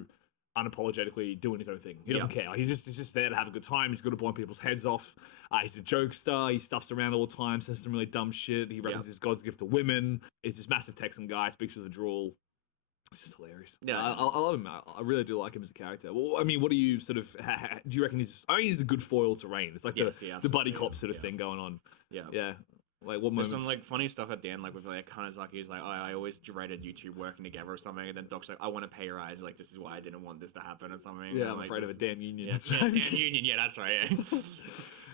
unapologetically doing his own thing. He doesn't care. Like, he's just there to have a good time. He's good at blowing people's heads off. He's a jokester. He stuffs around all the time, says some really dumb shit. He reckons he's God's gift to women. He's this massive Texan guy, speaks with a drawl. It's just hilarious. Yeah, I love him. I really do like him as a character. Well, I mean, what do you sort of do you reckon he's a good foil to Rain? It's like the buddy cop sort of thing going on. Yeah. Like what moments? There's some like funny stuff at the end, like with like Kanazaki's like, I always dreaded you two working together or something, and then Doc's like, I want to pay your eyes, like this is why I didn't want this to happen or something. Yeah, I'm like, afraid of a damn union. Yeah, damn union. Yeah, that's right.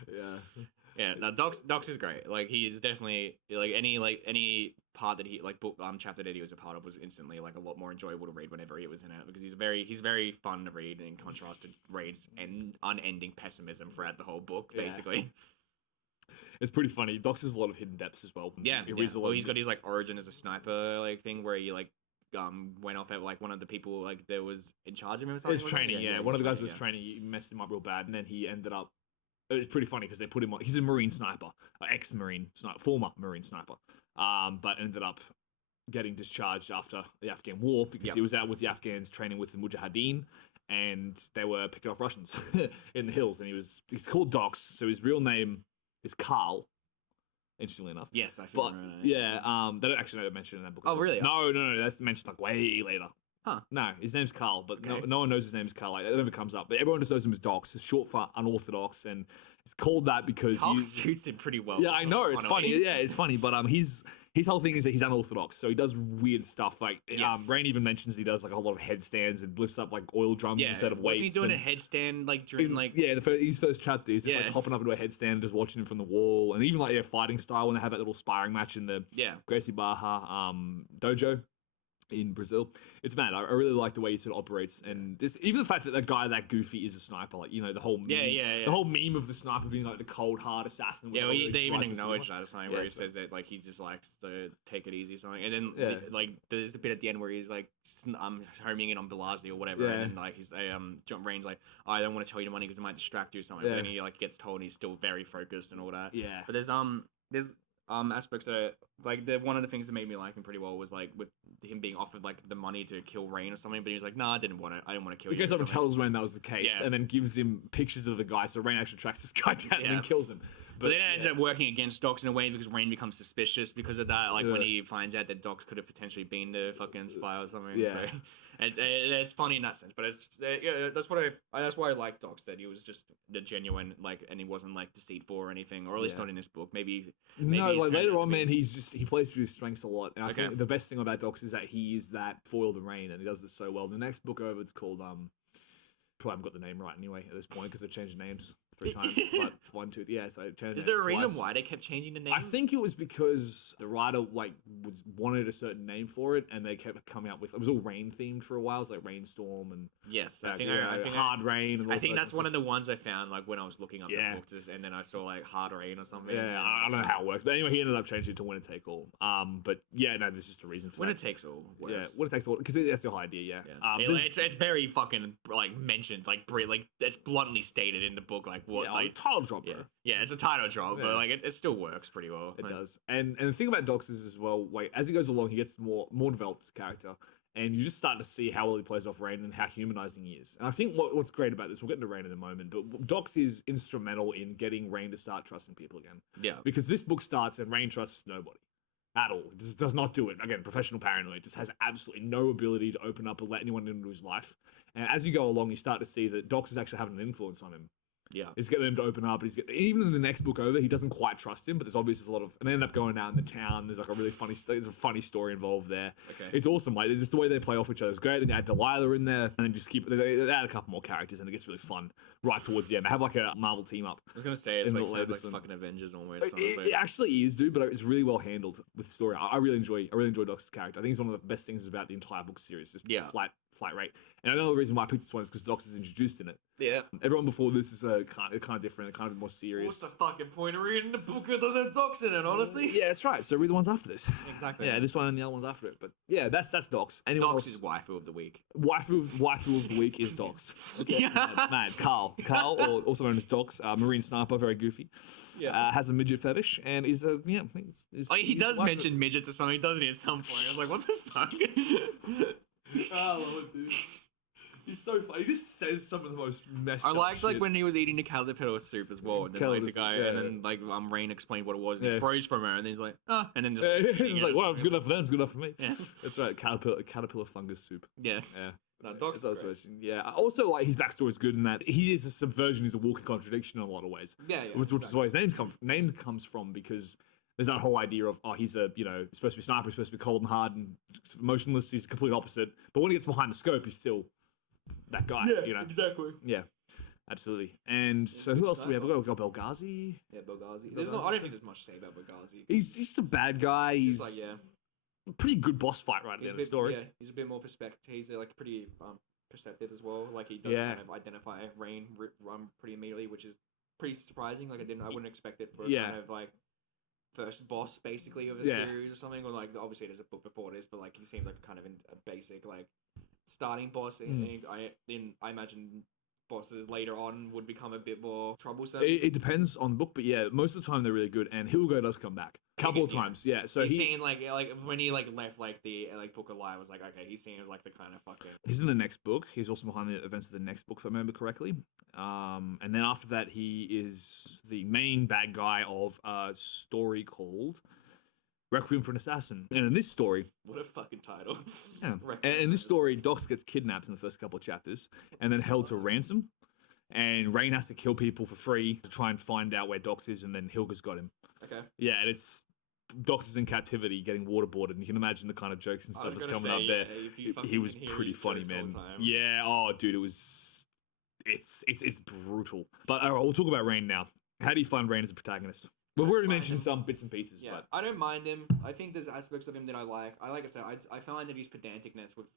Yeah. Yeah. No, Doc's is great. Like he is definitely like any part that he like book chapter that he was a part of was instantly like a lot more enjoyable to read whenever he was in it, because he's very fun to read in contrast to Raid's and unending pessimism throughout the whole book, basically. It's pretty funny. Docs has a lot of hidden depths as well. Well, he's got his like origin as a sniper like thing where he like went off at like one of the people like that was in charge of him or something. His training, one of the guys who was training, he messed him up real bad, and then he ended up. It was pretty funny because they put him on. He's a Marine sniper, ex-Marine sniper, former Marine sniper, but ended up getting discharged after the Afghan war because he was out with the Afghans training with the Mujahideen, and they were picking off Russians in the hills, and he's called Docs, so his real name is Carl, interestingly enough. Yes, I feel they don't actually mention in that book. Oh, really? No, that's mentioned like way later. Huh. No, his name's Carl, but no one knows his name's Carl. Like, it never comes up. But everyone just knows him as Docs. It's short for unorthodox, and it's called that because Carl suits him pretty well. Yeah, I know. It's funny. Yeah, it's funny. But his whole thing is that he's unorthodox, so he does weird stuff. Like Rain even mentions he does like a lot of headstands and lifts up like oil drums instead of weights. Was he doing a headstand like during like? Yeah, his first chapter, he's just like hopping up into a headstand, and just watching him from the wall, and even like fighting style when they have that little sparring match in the Gracie Baja dojo. in Brazil. It's mad. I really like the way he sort of operates, and this, even the fact that that guy that goofy is a sniper, like the whole Yeah. the whole meme of the sniper being like the cold hard assassin. Yeah, which well, they even drives us acknowledge so much. that or something Yeah, where he so- says that like he just likes to take it easy or something, and then Yeah. like there's the bit at the end where he's like homing in on Blasey or whatever, Yeah. and then like he's John Rain's like, oh, I don't want to tell you the money because it might distract you or something. Yeah. But then he like gets told and he's still very focused and all that. Yeah. But there's aspects that like one of the things that made me like him pretty well was like with him being offered like the money to kill Rain or something, but he was like, nah, I didn't want it. I didn't want to kill He you. goes or up and something. tells Rain that was the case, Yeah. and then gives him pictures of the guy, so Rain actually tracks this guy down and Yeah. then kills him. But then it ends up working against Docs in a way because Rain becomes suspicious because of that. Like when Yeah. he finds out that Docs could have potentially been the fucking spy or something. Yeah. So it's funny in that sense. But it's yeah, that's why I like Docs, that he was just the genuine, like, and he wasn't like deceitful or anything, or at least Yeah. not in this book. Maybe No, he's like turned later out on, to be- man, he plays to his strengths a lot, and I Okay. think the best thing about Docs is that he is that foil the Rain, and he does it so well. The next book over, it's called probably haven't got the name right anyway at this point because they've changed names 3 times, but 1, 2, yeah. So I've changed. Is there a names reason twice. why they kept changing the names? I think it was because the writer wanted a certain name for it, and they kept coming up with it was all rain themed for a while. It was like Rainstorm and yes. I like, think I Hard Rain. And I all think sorts that's one of the ones I found like when I was looking up Yeah. the books, and then I saw like Hard Rain or something. Yeah, and I don't know how it works, but anyway, he ended up changing it to Winner Take All. But yeah, no, there's just a reason for Winner that. Takes All. Yeah, Works. Winner Takes All because that's the whole idea. Yeah, Yeah. there's- It's very fucking like mentioned, like it's bluntly stated in the book, like what yeah, like title drop, bro. yeah, it's a title drop, Yeah. but like it still works pretty well. It Like, does. And the thing about Docs is as well, like as he goes along, he gets more developed as a character, and you just start to see how well he plays off Rain and how humanizing he is. And I think what's great about this, we'll get into Rain in a moment, but Docs is instrumental in getting Rain to start trusting people again. Yeah, Because this book starts and Rain trusts nobody at all. This does not do it. Again, professional paranoid. Just has absolutely no ability to open up or let anyone into his life. And as you go along, you start to see that Docs is actually having an influence on him. yeah, He's getting him to open up, and even in the next book over, he doesn't quite trust him. But there's obviously a lot of, and they end up going out in the town. There's like a really funny, there's a funny story involved there. Okay. It's awesome. Like just the way they play off each other is great. Then you add Delilah in there, and then just they add a couple more characters, and it gets really fun right towards the end. They have like a Marvel team up. I was gonna say it's in the like sounds like latest one. fucking Avengers almost. It actually is, dude, but it's really well handled with the story. I really enjoy Doc's character. I think it's one of the best things about the entire book series. Just Yeah. flight rate. And another reason why I picked this one is because Docs is introduced in it. yeah. Everyone before this is kind of different, kind of more serious. What's the fucking point of reading the book that doesn't have Docs in it? Honestly, Yeah, that's right. So read the ones after this. exactly. Yeah, this one and the other ones after it. But yeah, that's Docs. Anyone Docs else? is waifu of the week. Waifu of the week is Docs. Okay, Yeah. mad. Carl, or also known as Docs, Marine sniper, very goofy. Yeah. Has a midget fetish and is a Oh, he he's does waifu. mention midgets or something, doesn't he? At some point, I was like, what the fuck? I love it, dude. He's so funny. He just says some of the most messed I up liked like shit. when he was eating the caterpillar soup as well, and then like the guy, and then like Rain explained what it was, and he Yeah. froze from her, and then he's like, and then just He's eating it like, or well, it's something. good enough for them. It's good enough for me. Yeah. That's right. Caterpillar fungus soup. Yeah. Yeah. No, Doc's It's also great. interesting. Yeah. Also, like his backstory is good in that he is a subversion. He's a walking contradiction in a lot of ways. Yeah, Which is why his name comes from, because there's that whole idea of he's a supposed to be sniper, he's supposed to be cold and hard and emotionless. He's the complete opposite. But when he gets behind the scope, he's still that guy. exactly. Yeah. Absolutely. And so who else do we have? We've got Belghazi. Yeah, Boghazi. Boghazi's I don't think there's much to say about Boghazi. He's just a bad guy. He's Just like a pretty good boss fight right at the he's end of the story. Yeah, he's a bit more perspective. He's like pretty perceptive as well. Like he does Yeah. kind of identify Rain pretty immediately, which is pretty surprising. Like I wouldn't expect it for Yeah. kind of like first boss basically of a Yeah. series or something. Or like obviously there's a book before this, but like he seems like kind of a basic like starting boss. And I imagine bosses later on would become a bit more troublesome. It depends on the book, but yeah, most of the time they're really good. And Hilgo does come back a couple of Yeah. times. Yeah, so he's he saying like when he like left like the like Book of Light, I was like, okay, he seems like the kind of fucking he's in the next book. He's also behind the events of the next book, if I remember correctly. And then after that, he is the main bad guy of a story called Requiem for an Assassin. And in this story, what a fucking title. yeah, Requiem and in for this an story, Docs gets kidnapped in the first couple of chapters and then held to ransom. And Rain has to kill people for free to try and find out where Docs is, and then Hilga's got him. Okay. Yeah, and it's Docs is in captivity, getting waterboarded, and you can imagine the kind of jokes and I stuff was that's gonna coming say, up there. yeah, if you fucking He was can hear pretty his funny, jokes all man. the time. Yeah, oh, dude, it's brutal. But all right, we'll talk about Rain now. How do you find Rain as a protagonist? We've already mind mentioned him. some bits and pieces, Yeah, but I don't mind him. I think there's aspects of him that I like. Like I said, I find that his pedanticness with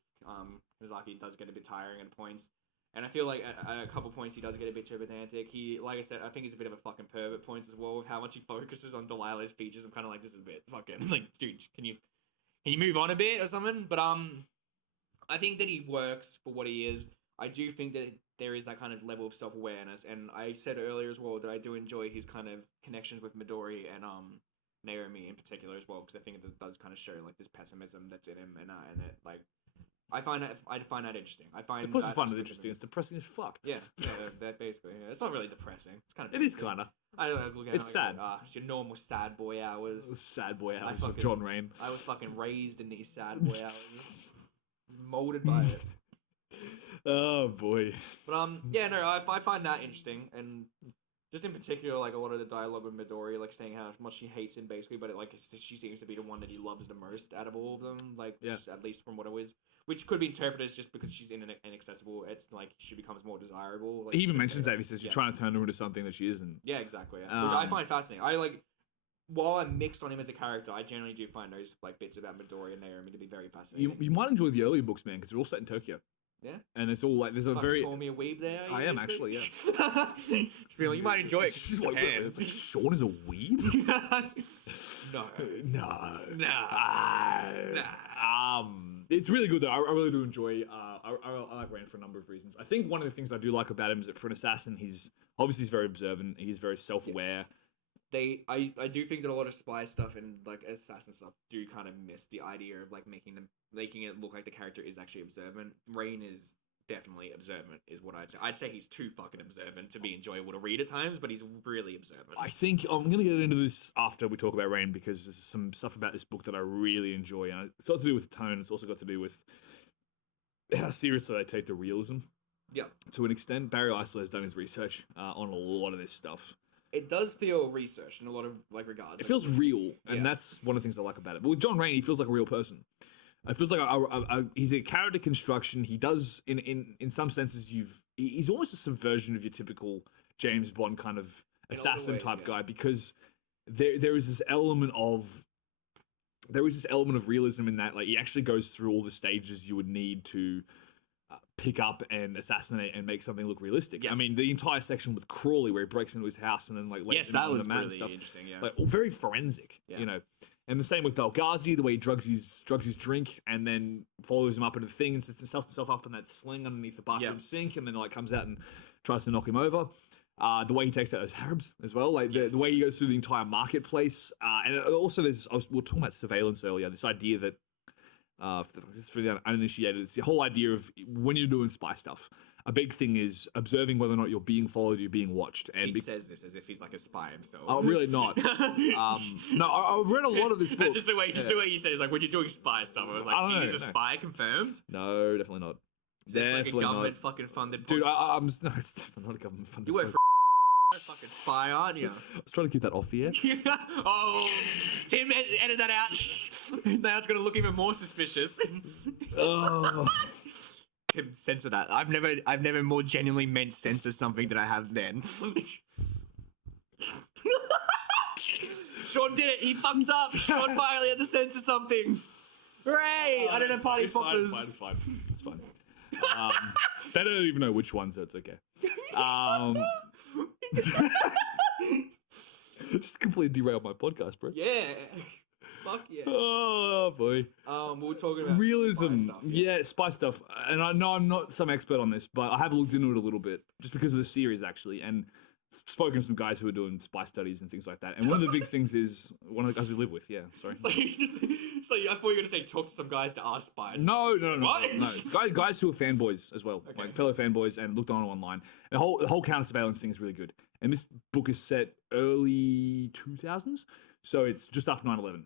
Mizaki does get a bit tiring at points. And I feel like at a couple points he does get a bit too pedantic. He, like I said, I think he's a bit of a fucking pervert at points as well with how much he focuses on Delilah's features. I'm kind of like, this is a bit fucking like, dude, can you move on a bit or something? But I think that he works for what he is. I do think that there is that kind of level of self-awareness, and I said earlier as well that I do enjoy his kind of connections with Midori and Naomi in particular as well, because I think it does kind of show like this pessimism that's in him, and it like I find that interesting. I find of course, that it's fun and aspect of interesting. him- It's depressing as fuck. Yeah, that basically. Yeah. It's not really depressing. It's kind of. It is kind of. I look at It's sad. It's your normal sad boy hours. Sad boy hours fucking- with John Rain. I was fucking raised in these sad boy hours. Molded by it. Oh boy. But yeah, no, I find that interesting, and just in particular, like a lot of the dialogue with Midori, like saying how much she hates him, basically, but she seems to be the one that he loves the most out of all of them, like Yeah. at least from what it was, which could be interpreted as just because she's inaccessible, it's like she becomes more desirable. Like, He even mentions that. He says, "You're Yeah. trying to turn her into something that she isn't." Yeah, exactly. Yeah. Which I find fascinating. I like. While I'm mixed on him as a character, I generally do find those like bits about Midori and Naomi to be very fascinating. You might enjoy the earlier books, man, because they're all set in Tokyo. Yeah. And it's all like there's a Fucking very. call me a weeb there. I am actually, yeah. You might enjoy it. It's just Japan. like, it's like Shaun is a weeb. No. No. Nah. It's really good though. I really do enjoy. I like Rain for a number of reasons. I think one of the things I do like about him is that for an assassin, he's very observant. He's very self-aware. I do think that a lot of spy stuff and like assassin stuff do kind of miss the idea of like making it look like the character is actually observant. Rain is definitely observant, is what I'd say. I'd say he's too fucking observant to be enjoyable to read at times, but he's really observant. I think I'm going to get into this after we talk about Rain, because there's some stuff about this book that I really enjoy. And it's got to do with the tone. It's also got to do with how seriously they take the realism. Yeah. To an extent, Barry Eisler has done his research on a lot of this stuff. It does feel researched in a lot of like regards. It feels real, and Yeah. that's one of the things I like about it. But with John Rain, he feels like a real person. It feels like he's a character construction. He does, in some senses, he's almost a subversion of your typical James Bond kind of In assassin other ways, type yeah. guy, because there is this element of realism in that, like he actually goes through all the stages you would need to pick up and assassinate and make something look realistic. Yes. I mean, the entire section with Crawley where he breaks into his house and then like lays Yes, him that on was the mat and really stuff. interesting. Yeah. Like very forensic, Yeah. you know. And the same with Belghazi, the way he drugs his drink and then follows him up into the thing and sets himself up in that sling underneath the bathroom sink, and then like comes out and tries to knock him over. The way he takes out those Arabs as well, like the way he goes through the entire marketplace, and also we were talking about surveillance earlier. This idea that for the uninitiated, it's the whole idea of when you're doing spy stuff. A big thing is observing whether or not you're being followed, you're being watched. And he says this as if he's like a spy himself. Oh, really not. No, I read a lot of this book. just the way you said it, like when you're doing spy stuff, I was like, I don't he's know, a no. spy confirmed. No, definitely not. Is this like a Definitely government not. fucking funded? Dude, podcast? no, it's definitely not a government funded. You work for a fucking spy, aren't you? I was trying to keep that off the air. Oh, Tim, edit that out. Now it's gonna look even more suspicious. Oh. Tim, censor that. I've never more genuinely meant censor something than I have then. Shaun did it. He fucked up. Shaun finally had to censor something. Hooray! I don't have party poppers. It's fine. They don't even know which one, so it's okay. Just completely derailed my podcast, bro. Yeah. Fuck yeah. Oh boy. We were talking about Realism, spy stuff, yeah, spy stuff. And I know I'm not some expert on this, but I have looked into it a little bit just because of the series actually, and spoken to some guys who are doing spy studies and things like that. And one of the big things is one of the guys we live with. Yeah, sorry. So I thought you were gonna say talk to some guys to ask spies. No. What? Guys who are fanboys as well, like fellow fanboys, and looked on online. The whole counter surveillance thing is really good. And this book is set early 2000s, so it's just after 9/11.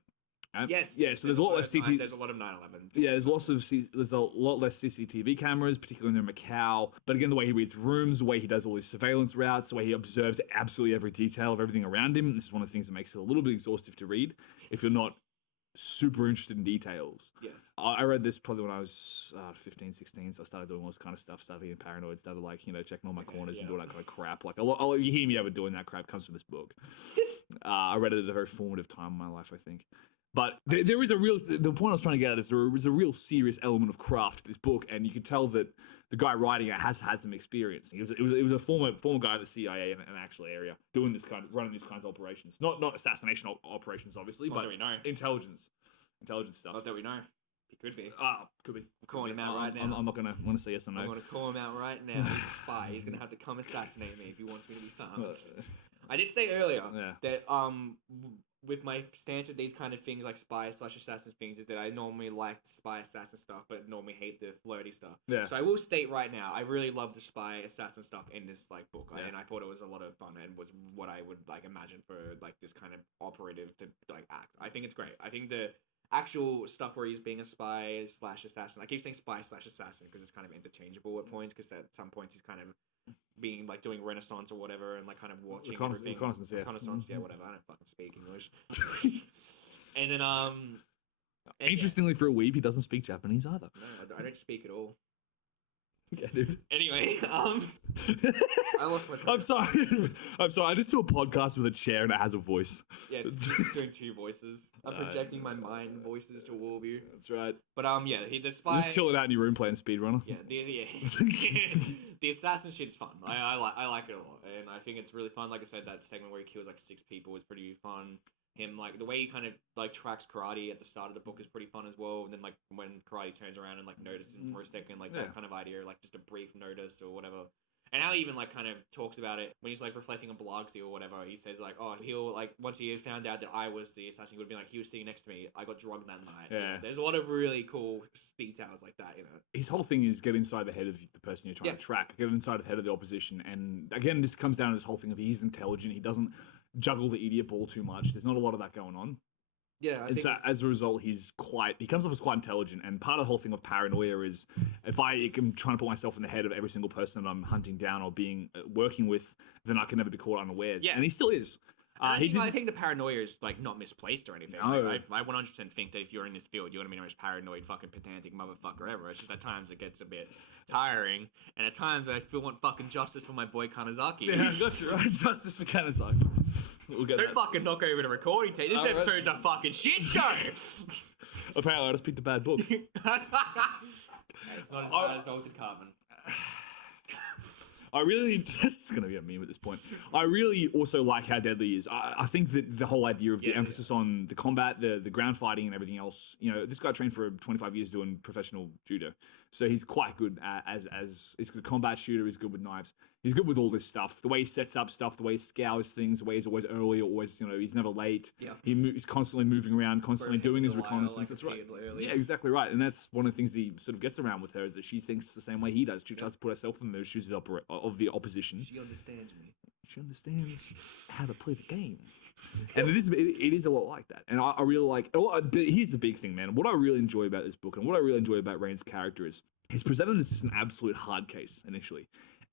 Yes. Yeah. So there's a lot less CCTV. There's a lot of 9/11. Yeah, there's a lot less CCTV cameras, particularly in Macau. But again, the way he reads rooms, the way he does all his surveillance routes, the way he observes absolutely every detail of everything around him. This is one of the things that makes it a little bit exhaustive to read if you're not super interested in details. Yes. I read this probably when I was 15, 16, so I started doing all this kind of stuff, started getting paranoid, started like, checking all my corners and doing that kind of crap. Like, you hear me ever doing that crap comes from this book. I read it at a very formative time in my life, I think. But there is a real. The point I was trying to get at is there is a real serious element of craft to this book, and you can tell that the guy writing it has had some experience. It was a former guy at the CIA in an actual area doing this running these kinds of operations. Not assassination operations, obviously, but that we know. intelligence stuff. Not that we know. He could be. Could be. I'm calling him out right now. I'm not gonna want to say yes or no. I'm gonna call him out right now. He's a spy. He's gonna have to come assassinate me if he wants me to be silenced. I did say earlier that with my stance of these kind of things like spy/assassin things is that I normally like spy assassin stuff, but normally hate the flirty stuff. Yeah. So I will state right now, I really love the spy assassin stuff in this like book, and I thought it was a lot of fun and was what I would like imagine for like this kind of operative to like act. I think it's great. I think the actual stuff where he's being a spy/assassin. I keep saying spy/assassin because it's kind of interchangeable at points. Because at some points he's kind of being like doing Renaissance or whatever, and like kind of watching reconnaissance, whatever. I don't fucking speak English. And then interestingly, for a weeb, he doesn't speak Japanese either. No, I don't speak at all. Yeah, dude. Anyway, I lost my train. I'm sorry. I just do a podcast with a chair and it has a voice. Yeah, doing two voices. I'm projecting my mind voices to all of you. That's right. But he the spy. Just chilling out in your room playing speedrunner. Yeah, the assassin shit's fun. I like it a lot, and I think it's really fun. Like I said, that segment where he kills like 6 people is pretty fun. Him like the way he kind of like tracks karate at the start of the book is pretty fun as well. And then like when karate turns around and like notices him for a second, like that kind of idea, like just a brief notice or whatever. And how he even like kind of talks about it when he's like reflecting on Biloxi or whatever. He says like, oh, he'll like once he found out that I was the assassin, he would be like, he was sitting next to me. I got drugged that night. Yeah. There's a lot of really cool details like that, you know. His whole thing is get inside the head of the person you're trying to track, get inside the head of the opposition. And again, this comes down to this whole thing of he's intelligent. He doesn't juggle the idiot ball too much. There's not a lot of that going on. Yeah, I think so as a result, he comes off as quite intelligent, and part of the whole thing of paranoia is if I am trying to put myself in the head of every single person that I'm hunting down or working with, then I can never be caught unawares. Yeah, and he still is. I think the paranoia is like not misplaced or anything. No. Like, I 100% think that if you're in this field, you're gonna be the most paranoid, fucking pedantic motherfucker ever. It's just at times it gets a bit tiring, and at times I feel want fucking justice for my boy Kanazaki. Yeah, that's right. Justice for Kanazaki. Don't fucking knock over the recording tape. This episode's a fucking shit show. Apparently, I just picked a bad book. It's not as bad as Altered Carbon. This is going to be a meme at this point. I really also like how deadly he is. I think that the whole idea of the emphasis on the combat, the ground fighting and everything else, you know, this guy trained for 25 years doing professional judo. So he's quite good as he's a good combat shooter, he's good with knives. He's good with all this stuff. The way he sets up stuff, the way he scours things, the way he's always early, always, you know, he's never late. Yeah. He's constantly moving around, constantly doing his reconnaissance. Like that's right. Yeah, exactly right. And that's one of the things he sort of gets around with her is that she thinks the same way he does. She tries to put herself in those shoes of the opposition. She understands me. She understands how to play the game. And it is a lot like that. And I really like... But here's the big thing, man. What I really enjoy about this book and what I really enjoy about Rain's character is he's presented as just an absolute hard case initially.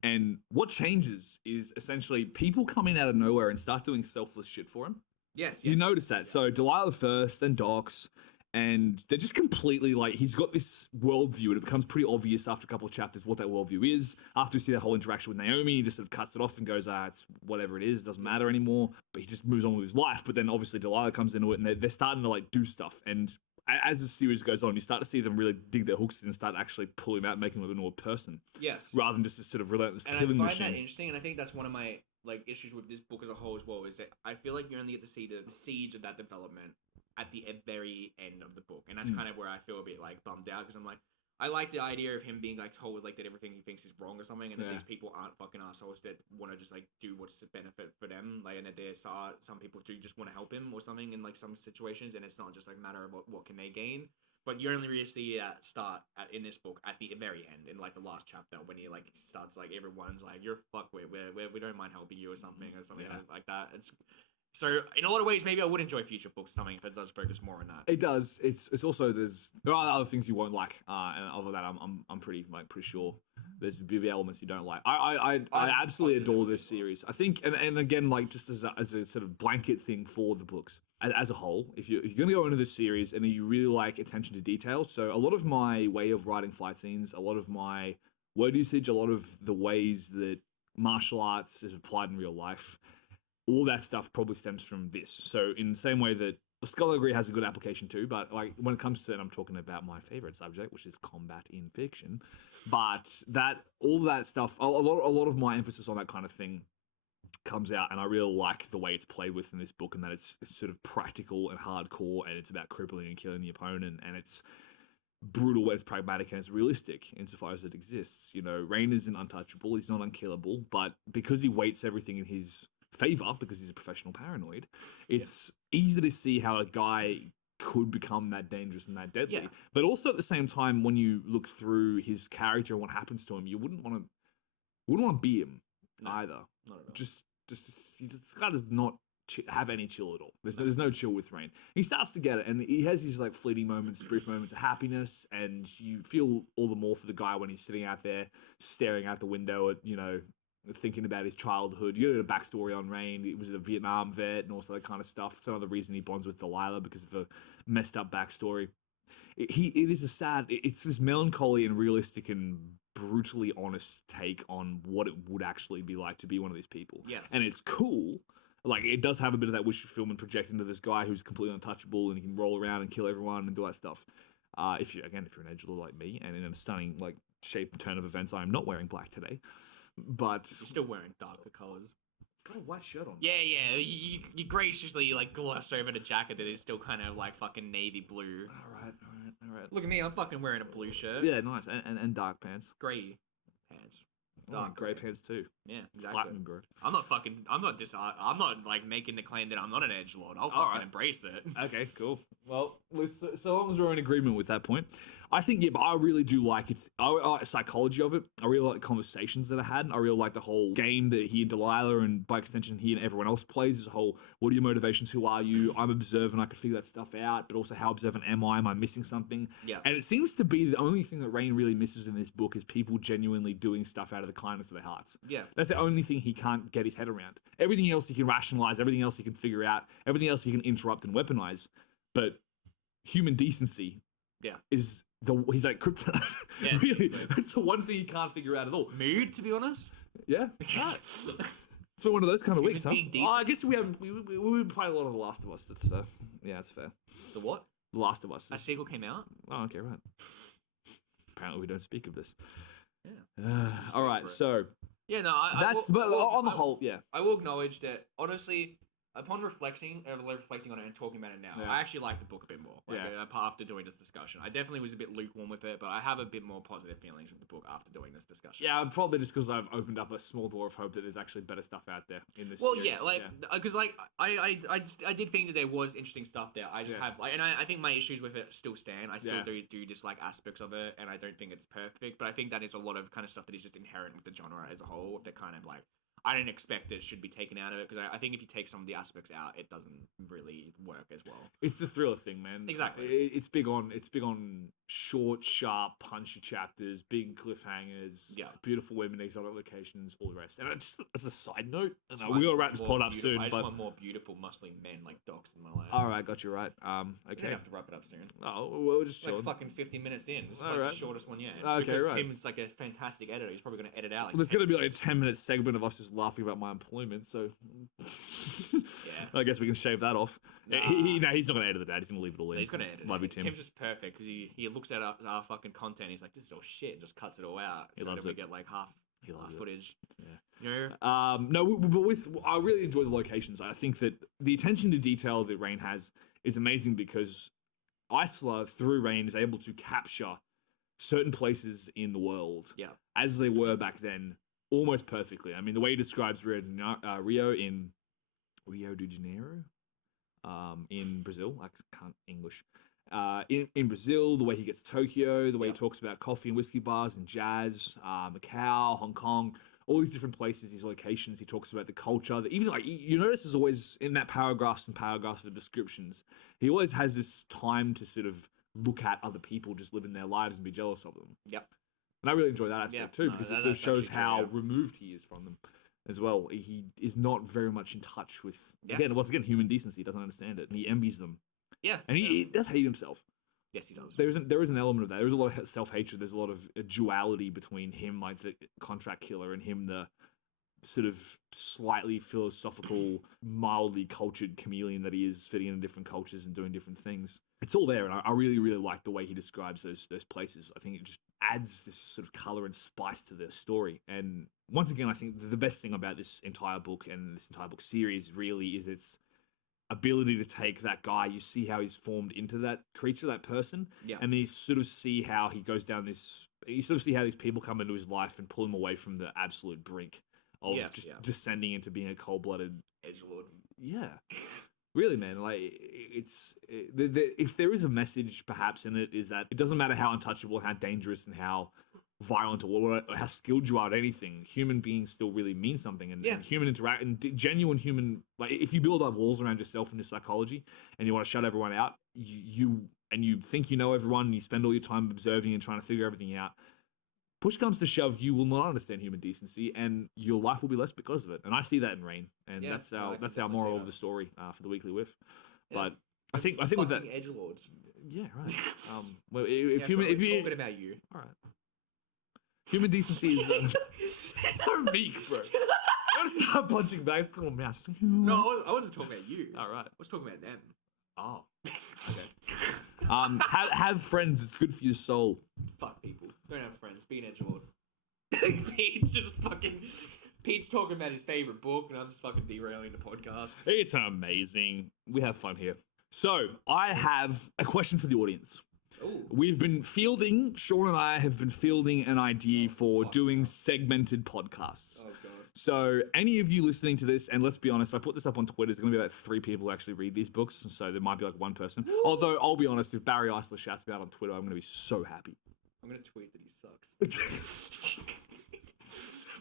And what changes is essentially people come in out of nowhere and start doing selfless shit for him. Yes. You notice that. Yeah. So Delilah first, then Docs, and they're just completely like, he's got this worldview, and it becomes pretty obvious after a couple of chapters what that worldview is. After we see that whole interaction with Naomi, he just sort of cuts it off and goes, it's whatever it is, it doesn't matter anymore. But he just moves on with his life. But then obviously Delilah comes into it, and they're starting to like do stuff. And as the series goes on, you start to see them really dig their hooks in and start actually pulling him out, making him into a person. Yes. Rather than just this sort of relentless And killing machine. I find that interesting, and I think that's one of my like issues with this book as a whole as well, is that I feel like you only get to see the siege of that development at the very end of the book. And that's kind of where I feel a bit like bummed out, because I'm like, I like the idea of him being like told like that everything he thinks is wrong or something, and that these people aren't fucking assholes that want to just like do what's the benefit for them, like, and that there's some people do just want to help him or something in like some situations, and it's not just like a matter of what can they gain. But you only really see that start in this book at the very end, in like the last chapter, when he like starts like everyone's like, you're fuckwit, we don't mind helping you or something like that. So in a lot of ways, maybe I would enjoy future books, something if it does focus more on that. It does. It's also there are other things you won't like, and other than that, I'm pretty sure there's be elements you don't like. I absolutely adore this series. I think, and again, like just as a sort of blanket thing for the books as a whole, if you're going to go into this series and you really like attention to detail, so a lot of my way of writing fight scenes, a lot of my word usage, a lot of the ways that martial arts is applied in real life, all that stuff probably stems from this. So in the same way that skullduggery has a good application too, but like when it comes to, and I'm talking about my favorite subject, which is combat in fiction, but that all that stuff, a lot of my emphasis on that kind of thing comes out, and I really like the way it's played with in this book, and that it's sort of practical and hardcore, and it's about crippling and killing the opponent, and it's brutal when it's pragmatic and it's realistic insofar as it exists. You know, Rain isn't untouchable, he's not unkillable, but because he weights everything in his favor, because he's a professional paranoid, it's easy to see how a guy could become that dangerous and that deadly. Yeah. But also at the same time, when you look through his character and what happens to him, you wouldn't want to be him either. Not at all. Just this guy does not have any chill at all. There's no chill with Rain. He starts to get it, and he has these like fleeting moments, brief moments of happiness, and you feel all the more for the guy when he's sitting out there staring out the window at, you know, thinking about his childhood. You know, the backstory on Rain. He was a Vietnam vet and also that kind of stuff. It's another reason he bonds with Delilah, because of a messed up backstory. It is a sad. It's this melancholy and realistic and brutally honest take on what it would actually be like to be one of these people. Yes. And it's cool. Like, it does have a bit of that wish fulfillment project into this guy who's completely untouchable and he can roll around and kill everyone and do that stuff. If you're an edgelord like me, and in a stunning like shape and turn of events, I am not wearing black today. But You're still wearing darker colors. got a white shirt on. Yeah. You graciously like gloss over the jacket that is still kind of like fucking navy blue. All right. Look at me, I'm fucking wearing a blue shirt. Yeah, nice. And dark pants. Grey pants. Dark grey pants too. Yeah, exactly. Flatten, bro. I'm not like making the claim that I'm not an edgelord. I'll fucking Alright. embrace it. Okay, cool. Well, so long as we're in agreement with that point, I think, yeah, but I really do like I like psychology of it. I really like the conversations that I had. I really like the whole game that he and Delilah, and by extension he and everyone else plays. This whole, what are your motivations? Who are you? I'm observant. I can figure that stuff out. But also, how observant am I? Am I missing something? Yeah. And it seems to be the only thing that Rain really misses in this book is people genuinely doing stuff out of the kindness of their hearts. Yeah. That's the only thing he can't get his head around. Everything else he can rationalize, everything else he can figure out, everything else he can interrupt and weaponize. But human decency is he's like kryptonite. Yeah. Really, that's the one thing he can't figure out at all. Mood, to be honest. Yeah. It's been one of those kind of weeks, huh? being decent. I guess we played a lot of The Last of Us. That's yeah, that's fair. The what? The Last of Us. A sequel came out? Oh, okay, right. Apparently, we don't speak of this. Yeah. All right, so Yeah, no, but on the whole, yeah. I will acknowledge that, honestly, upon reflecting on it and talking about it now, Yeah. I actually like the book a bit more. Like, Yeah. after doing this discussion, I definitely was a bit lukewarm with it, but I have a bit more positive feelings with the book after doing this discussion. Yeah, probably just because I've opened up a small door of hope that there's actually better stuff out there in this. Well, series. yeah, like, because like I did think that there was interesting stuff there. I just have like, and I think my issues with it still stand. I still do dislike aspects of it, and I don't think it's perfect. But I think that is a lot of kind of stuff that is just inherent with the genre as a whole. That kind of like, I don't expect it should be taken out of it, because I think if you take some of the aspects out, it doesn't really work as well. It's the thriller thing, man. Exactly. It's big on short, sharp, punchy chapters, big cliffhangers, beautiful women, exotic locations, all the rest. And just as a side note, we gotta wrap this pod up soon. I just but want more beautiful, muscling men like dogs in my life. all right, got you right. Okay. We're gonna have to wrap it up soon. Oh, we're just Like chilling. fucking 50 minutes in. This is All like right. the shortest one yet. Okay, because right. Tim's like a fantastic editor. He's probably gonna edit out. Like There's gonna 10 be like a minutes. 10-minute segment of us just laughing about my employment, so Yeah. I guess we can shave that off. Nah. He's not gonna edit that. He's gonna leave it all in. He's gonna edit Love it. you, Tim. Tim's just perfect because he looks at our fucking content. He's like, this is all shit, and just cuts it all out. He So loves then we it. get like half loves it. footage. Yeah. You know? No, but I really enjoy the locations. I think that the attention to detail that Rain has is amazing, because Eisler, through Rain, is able to capture certain places in the world as they were back then almost perfectly. I mean, the way he describes Rio in Rio de Janeiro, in Brazil, I can't English. In Brazil, the way he gets to Tokyo, the way he talks about coffee and whiskey bars and jazz, Macau, Hong Kong, all these different places, these locations. He talks about the culture. That even like you notice, is always in that paragraphs of descriptions. He always has this time to sort of look at other people just living their lives and be jealous of them. Yep. And I really enjoy that aspect too, because it sort of shows how removed he is from them as well. He is not very much in touch with once again human decency. He doesn't understand it, and he envies them. Yeah. And he does hate himself. Yes, he does. There is an element of that. There's a lot of self-hatred. There's a lot of duality between him, like the contract killer, and him, the sort of slightly philosophical, mildly cultured chameleon that he is, fitting into different cultures and doing different things. It's all there, and I really, really like the way he describes those places. I think it just adds this sort of color and spice to the story. And once again, I think the best thing about this entire book and this entire book series really is its ability to take that guy, you see how he's formed into that creature, that person, and then you sort of see how he goes down this, you sort of see how these people come into his life and pull him away from the absolute brink of descending into being a cold-blooded edgelord. Yeah. Really, man, like, if there is a message perhaps in it, is that it doesn't matter how untouchable, how dangerous, and how violent or how skilled you are at anything, human beings still really mean something, and human interact and genuine human, like, if you build up walls around yourself in your psychology and you want to shut everyone out, you think you know everyone, and you spend all your time observing and trying to figure everything out, push comes to shove, you will not understand human decency, and your life will be less because of it. And I see that in Rain, and that's our moral of the story for the weekly Whiff. But I think with that, edgelords. Yeah, right. Well, if you talking about you, all right. Human decency is so meek, bro. I want to start punching back to someone's mouse. No, I wasn't talking about you. All right. I was talking about them. Oh. Okay. Have friends. It's good for your soul. Fuck people. Don't have friends. Be an edgelord. Pete's talking about his favorite book, and I'm just fucking derailing the podcast. It's amazing. We have fun here. So, I have a question for the audience. Ooh. Shaun and I have been fielding an idea for doing segmented podcasts. Oh, God. So, any of you listening to this, and let's be honest, if I put this up on Twitter, there's going to be about 3 people who actually read these books, so there might be like 1 person. Although, I'll be honest, if Barry Eisler shouts me out on Twitter, I'm going to be so happy. I'm going to tweet that he sucks.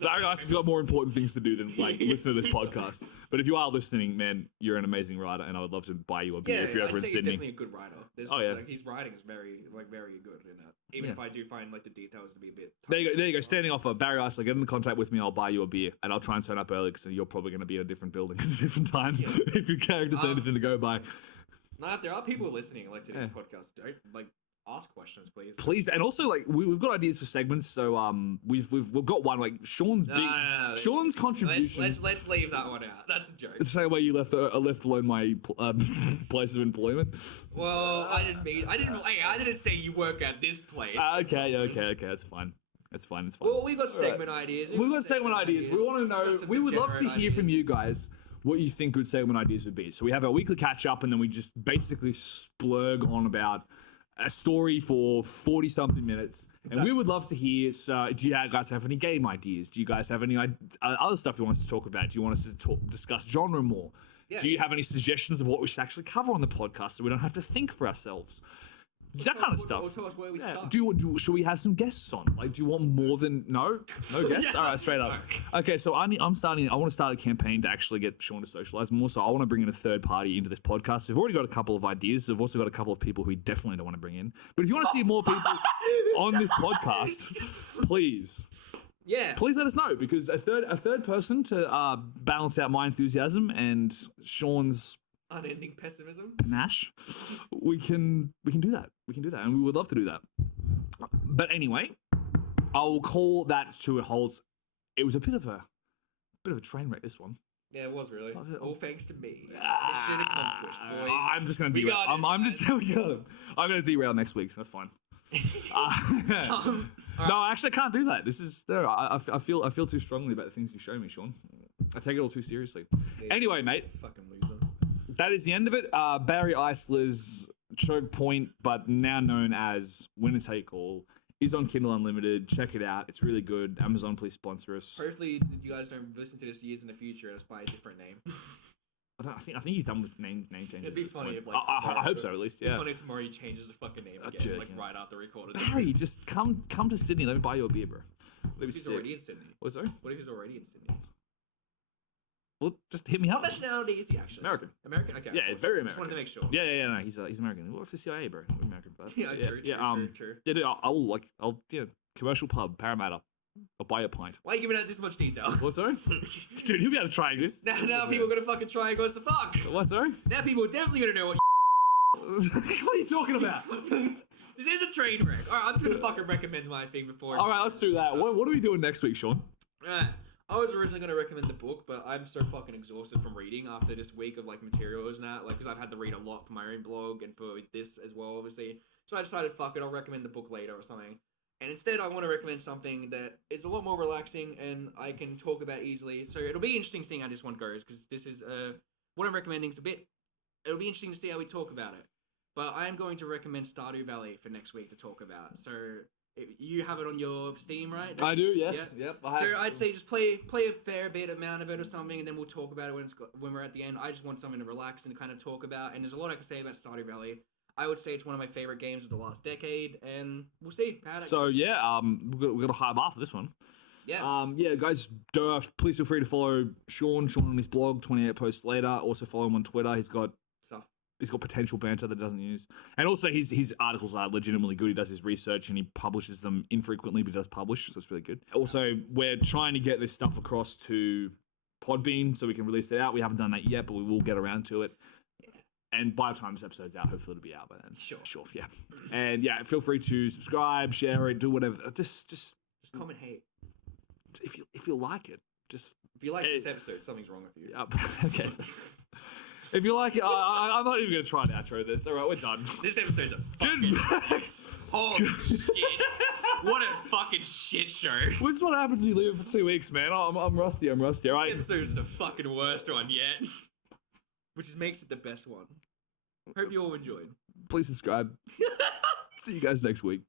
Barry Eisler's got more important things to do than, like, listen to this podcast. But if you are listening, man, you're an amazing writer, and I would love to buy you a beer if you're ever in Sydney. He's definitely a good writer. Like, his writing is very good in it. Even if I do find, like, the details to be a bit... There you go. Standing offer. Barry Eisler, get in contact with me. I'll buy you a beer, and I'll try and turn up early because you're probably going to be in a different building at a different time if your character's anything to go by. No, if there are people listening, like, to this podcast, don't, like... ask questions, please. And also, like, we've got ideas for segments, so we've got one, like, Shaun's Shaun's contribution. Let's leave that one out. That's a joke. It's the same way you left alone my place of employment. Well, I didn't say you work at this place. Okay, that's fine. It's fine. Well, we've got segment ideas. We've got segment ideas. We want to know. We would love to hear from you guys what you think good segment ideas would be. So we have our weekly catch up, and then we just basically splurg on about a story for 40-something minutes. Exactly. And we would love to hear, do you guys have any game ideas? Do you guys have any other stuff you want us to talk about? Do you want us to discuss genre more? Yeah. Do you have any suggestions of what we should actually cover on the podcast so we don't have to think for ourselves? That kind of stuff. Or tell us where we suck. Should we have some guests on? Like, do you want more than no guests? All right, straight up. Okay, so I want to start a campaign to actually get Shaun to socialize more. So I want to bring in a third party into this podcast. We've already got a couple of ideas. I've also got a couple of people who we definitely don't want to bring in. But if you want to see more people on this podcast, please let us know, because a third person to balance out my enthusiasm and Shaun's unending pessimism, panache, we can do that, and we would love to do that. But anyway, I will call that to a halt. It was a bit of a train wreck, this one. Yeah, it was really. All thanks to me. Mission accomplished, boys. I'm just gonna derail. I'm gonna derail next week. So that's fine. No, actually, I can't do that. This is I feel too strongly about the things you show me, Shaun. I take it all too seriously. Yeah, anyway, mate. Fucking loser. That is the end of it. Barry Eisler's Chokepoint, but now known as Winner Take All, is on Kindle Unlimited. Check it out. It's really good. Amazon, please sponsor us. Hopefully, you guys don't listen to this years in the future and it's by a different name. I think he's done with name changes. It'd be funny if, like, I hope so, at least. Yeah. It'd be funny tomorrow he changes the fucking name again, right after recording. Barry, just come to Sydney. Let me buy you a beer, bro. What if he's already in Sydney? What, sorry? What if he's already in Sydney? Well, just hit me up. What nationality is he actually? American. American? Okay. Yeah, very American. Just wanted to make sure. Yeah, no, he's American. What if the CIA, bro? We're American, bro. True. Yeah, dude, I'll commercial pub, Parramatta. I'll buy a pint. Why are you giving out this much detail? What, sorry? Dude, he'll be able to try this. Now people are going to fucking try and go to the fuck. What, sorry? Now people are definitely going to know what what are you talking about? This is a train wreck. Alright, I'm just going to fucking recommend my thing before. Alright, let's do that. What are we doing next week, Shaun? Alright. I was originally going to recommend the book, but I'm so fucking exhausted from reading after this week of like materials and that, like, because I've had to read a lot for my own blog and for this as well, obviously. So I decided, fuck it, I'll recommend the book later or something. And instead, I want to recommend something that is a lot more relaxing and I can talk about easily. So it'll be interesting seeing how this one goes, because this is what I'm recommending is a bit. It'll be interesting to see how we talk about it. But I am going to recommend Stardew Valley for next week to talk about. So you have it on your Steam, right? I do, yes. Yeah. Yep. So I'd say just play a fair bit amount of it or something, and then we'll talk about it when we're at the end. I just want something to relax and kind of talk about. And there's a lot I can say about Stardew Valley. I would say it's one of my favorite games of the last decade, and we'll see how that goes. Yeah, we've got a high bar for this one. Yeah. Yeah, guys, please feel free to follow Shaun on his blog, 28 posts later. Also follow him on Twitter. He's got potential banter that he doesn't use. And also his articles are legitimately good. He does his research and he publishes them infrequently, but does publish, so it's really good. Also, we're trying to get this stuff across to Podbean so we can release it out. We haven't done that yet, but we will get around to it. And by the time this episode's out, hopefully it'll be out by then. Sure, yeah. And yeah, feel free to subscribe, share it, do whatever. Just comment hate. If you like it, just if you like this episode, something's wrong with you. Okay. If you like it, I'm not even gonna try to outro this. All right, we're done. This episode's a fucking holy shit! What a fucking shit show. This is what happens when you leave it for 2 weeks, man. I'm rusty. All right. This episode's the fucking worst one yet. Which makes it the best one. Hope you all enjoyed. Please subscribe. See you guys next week.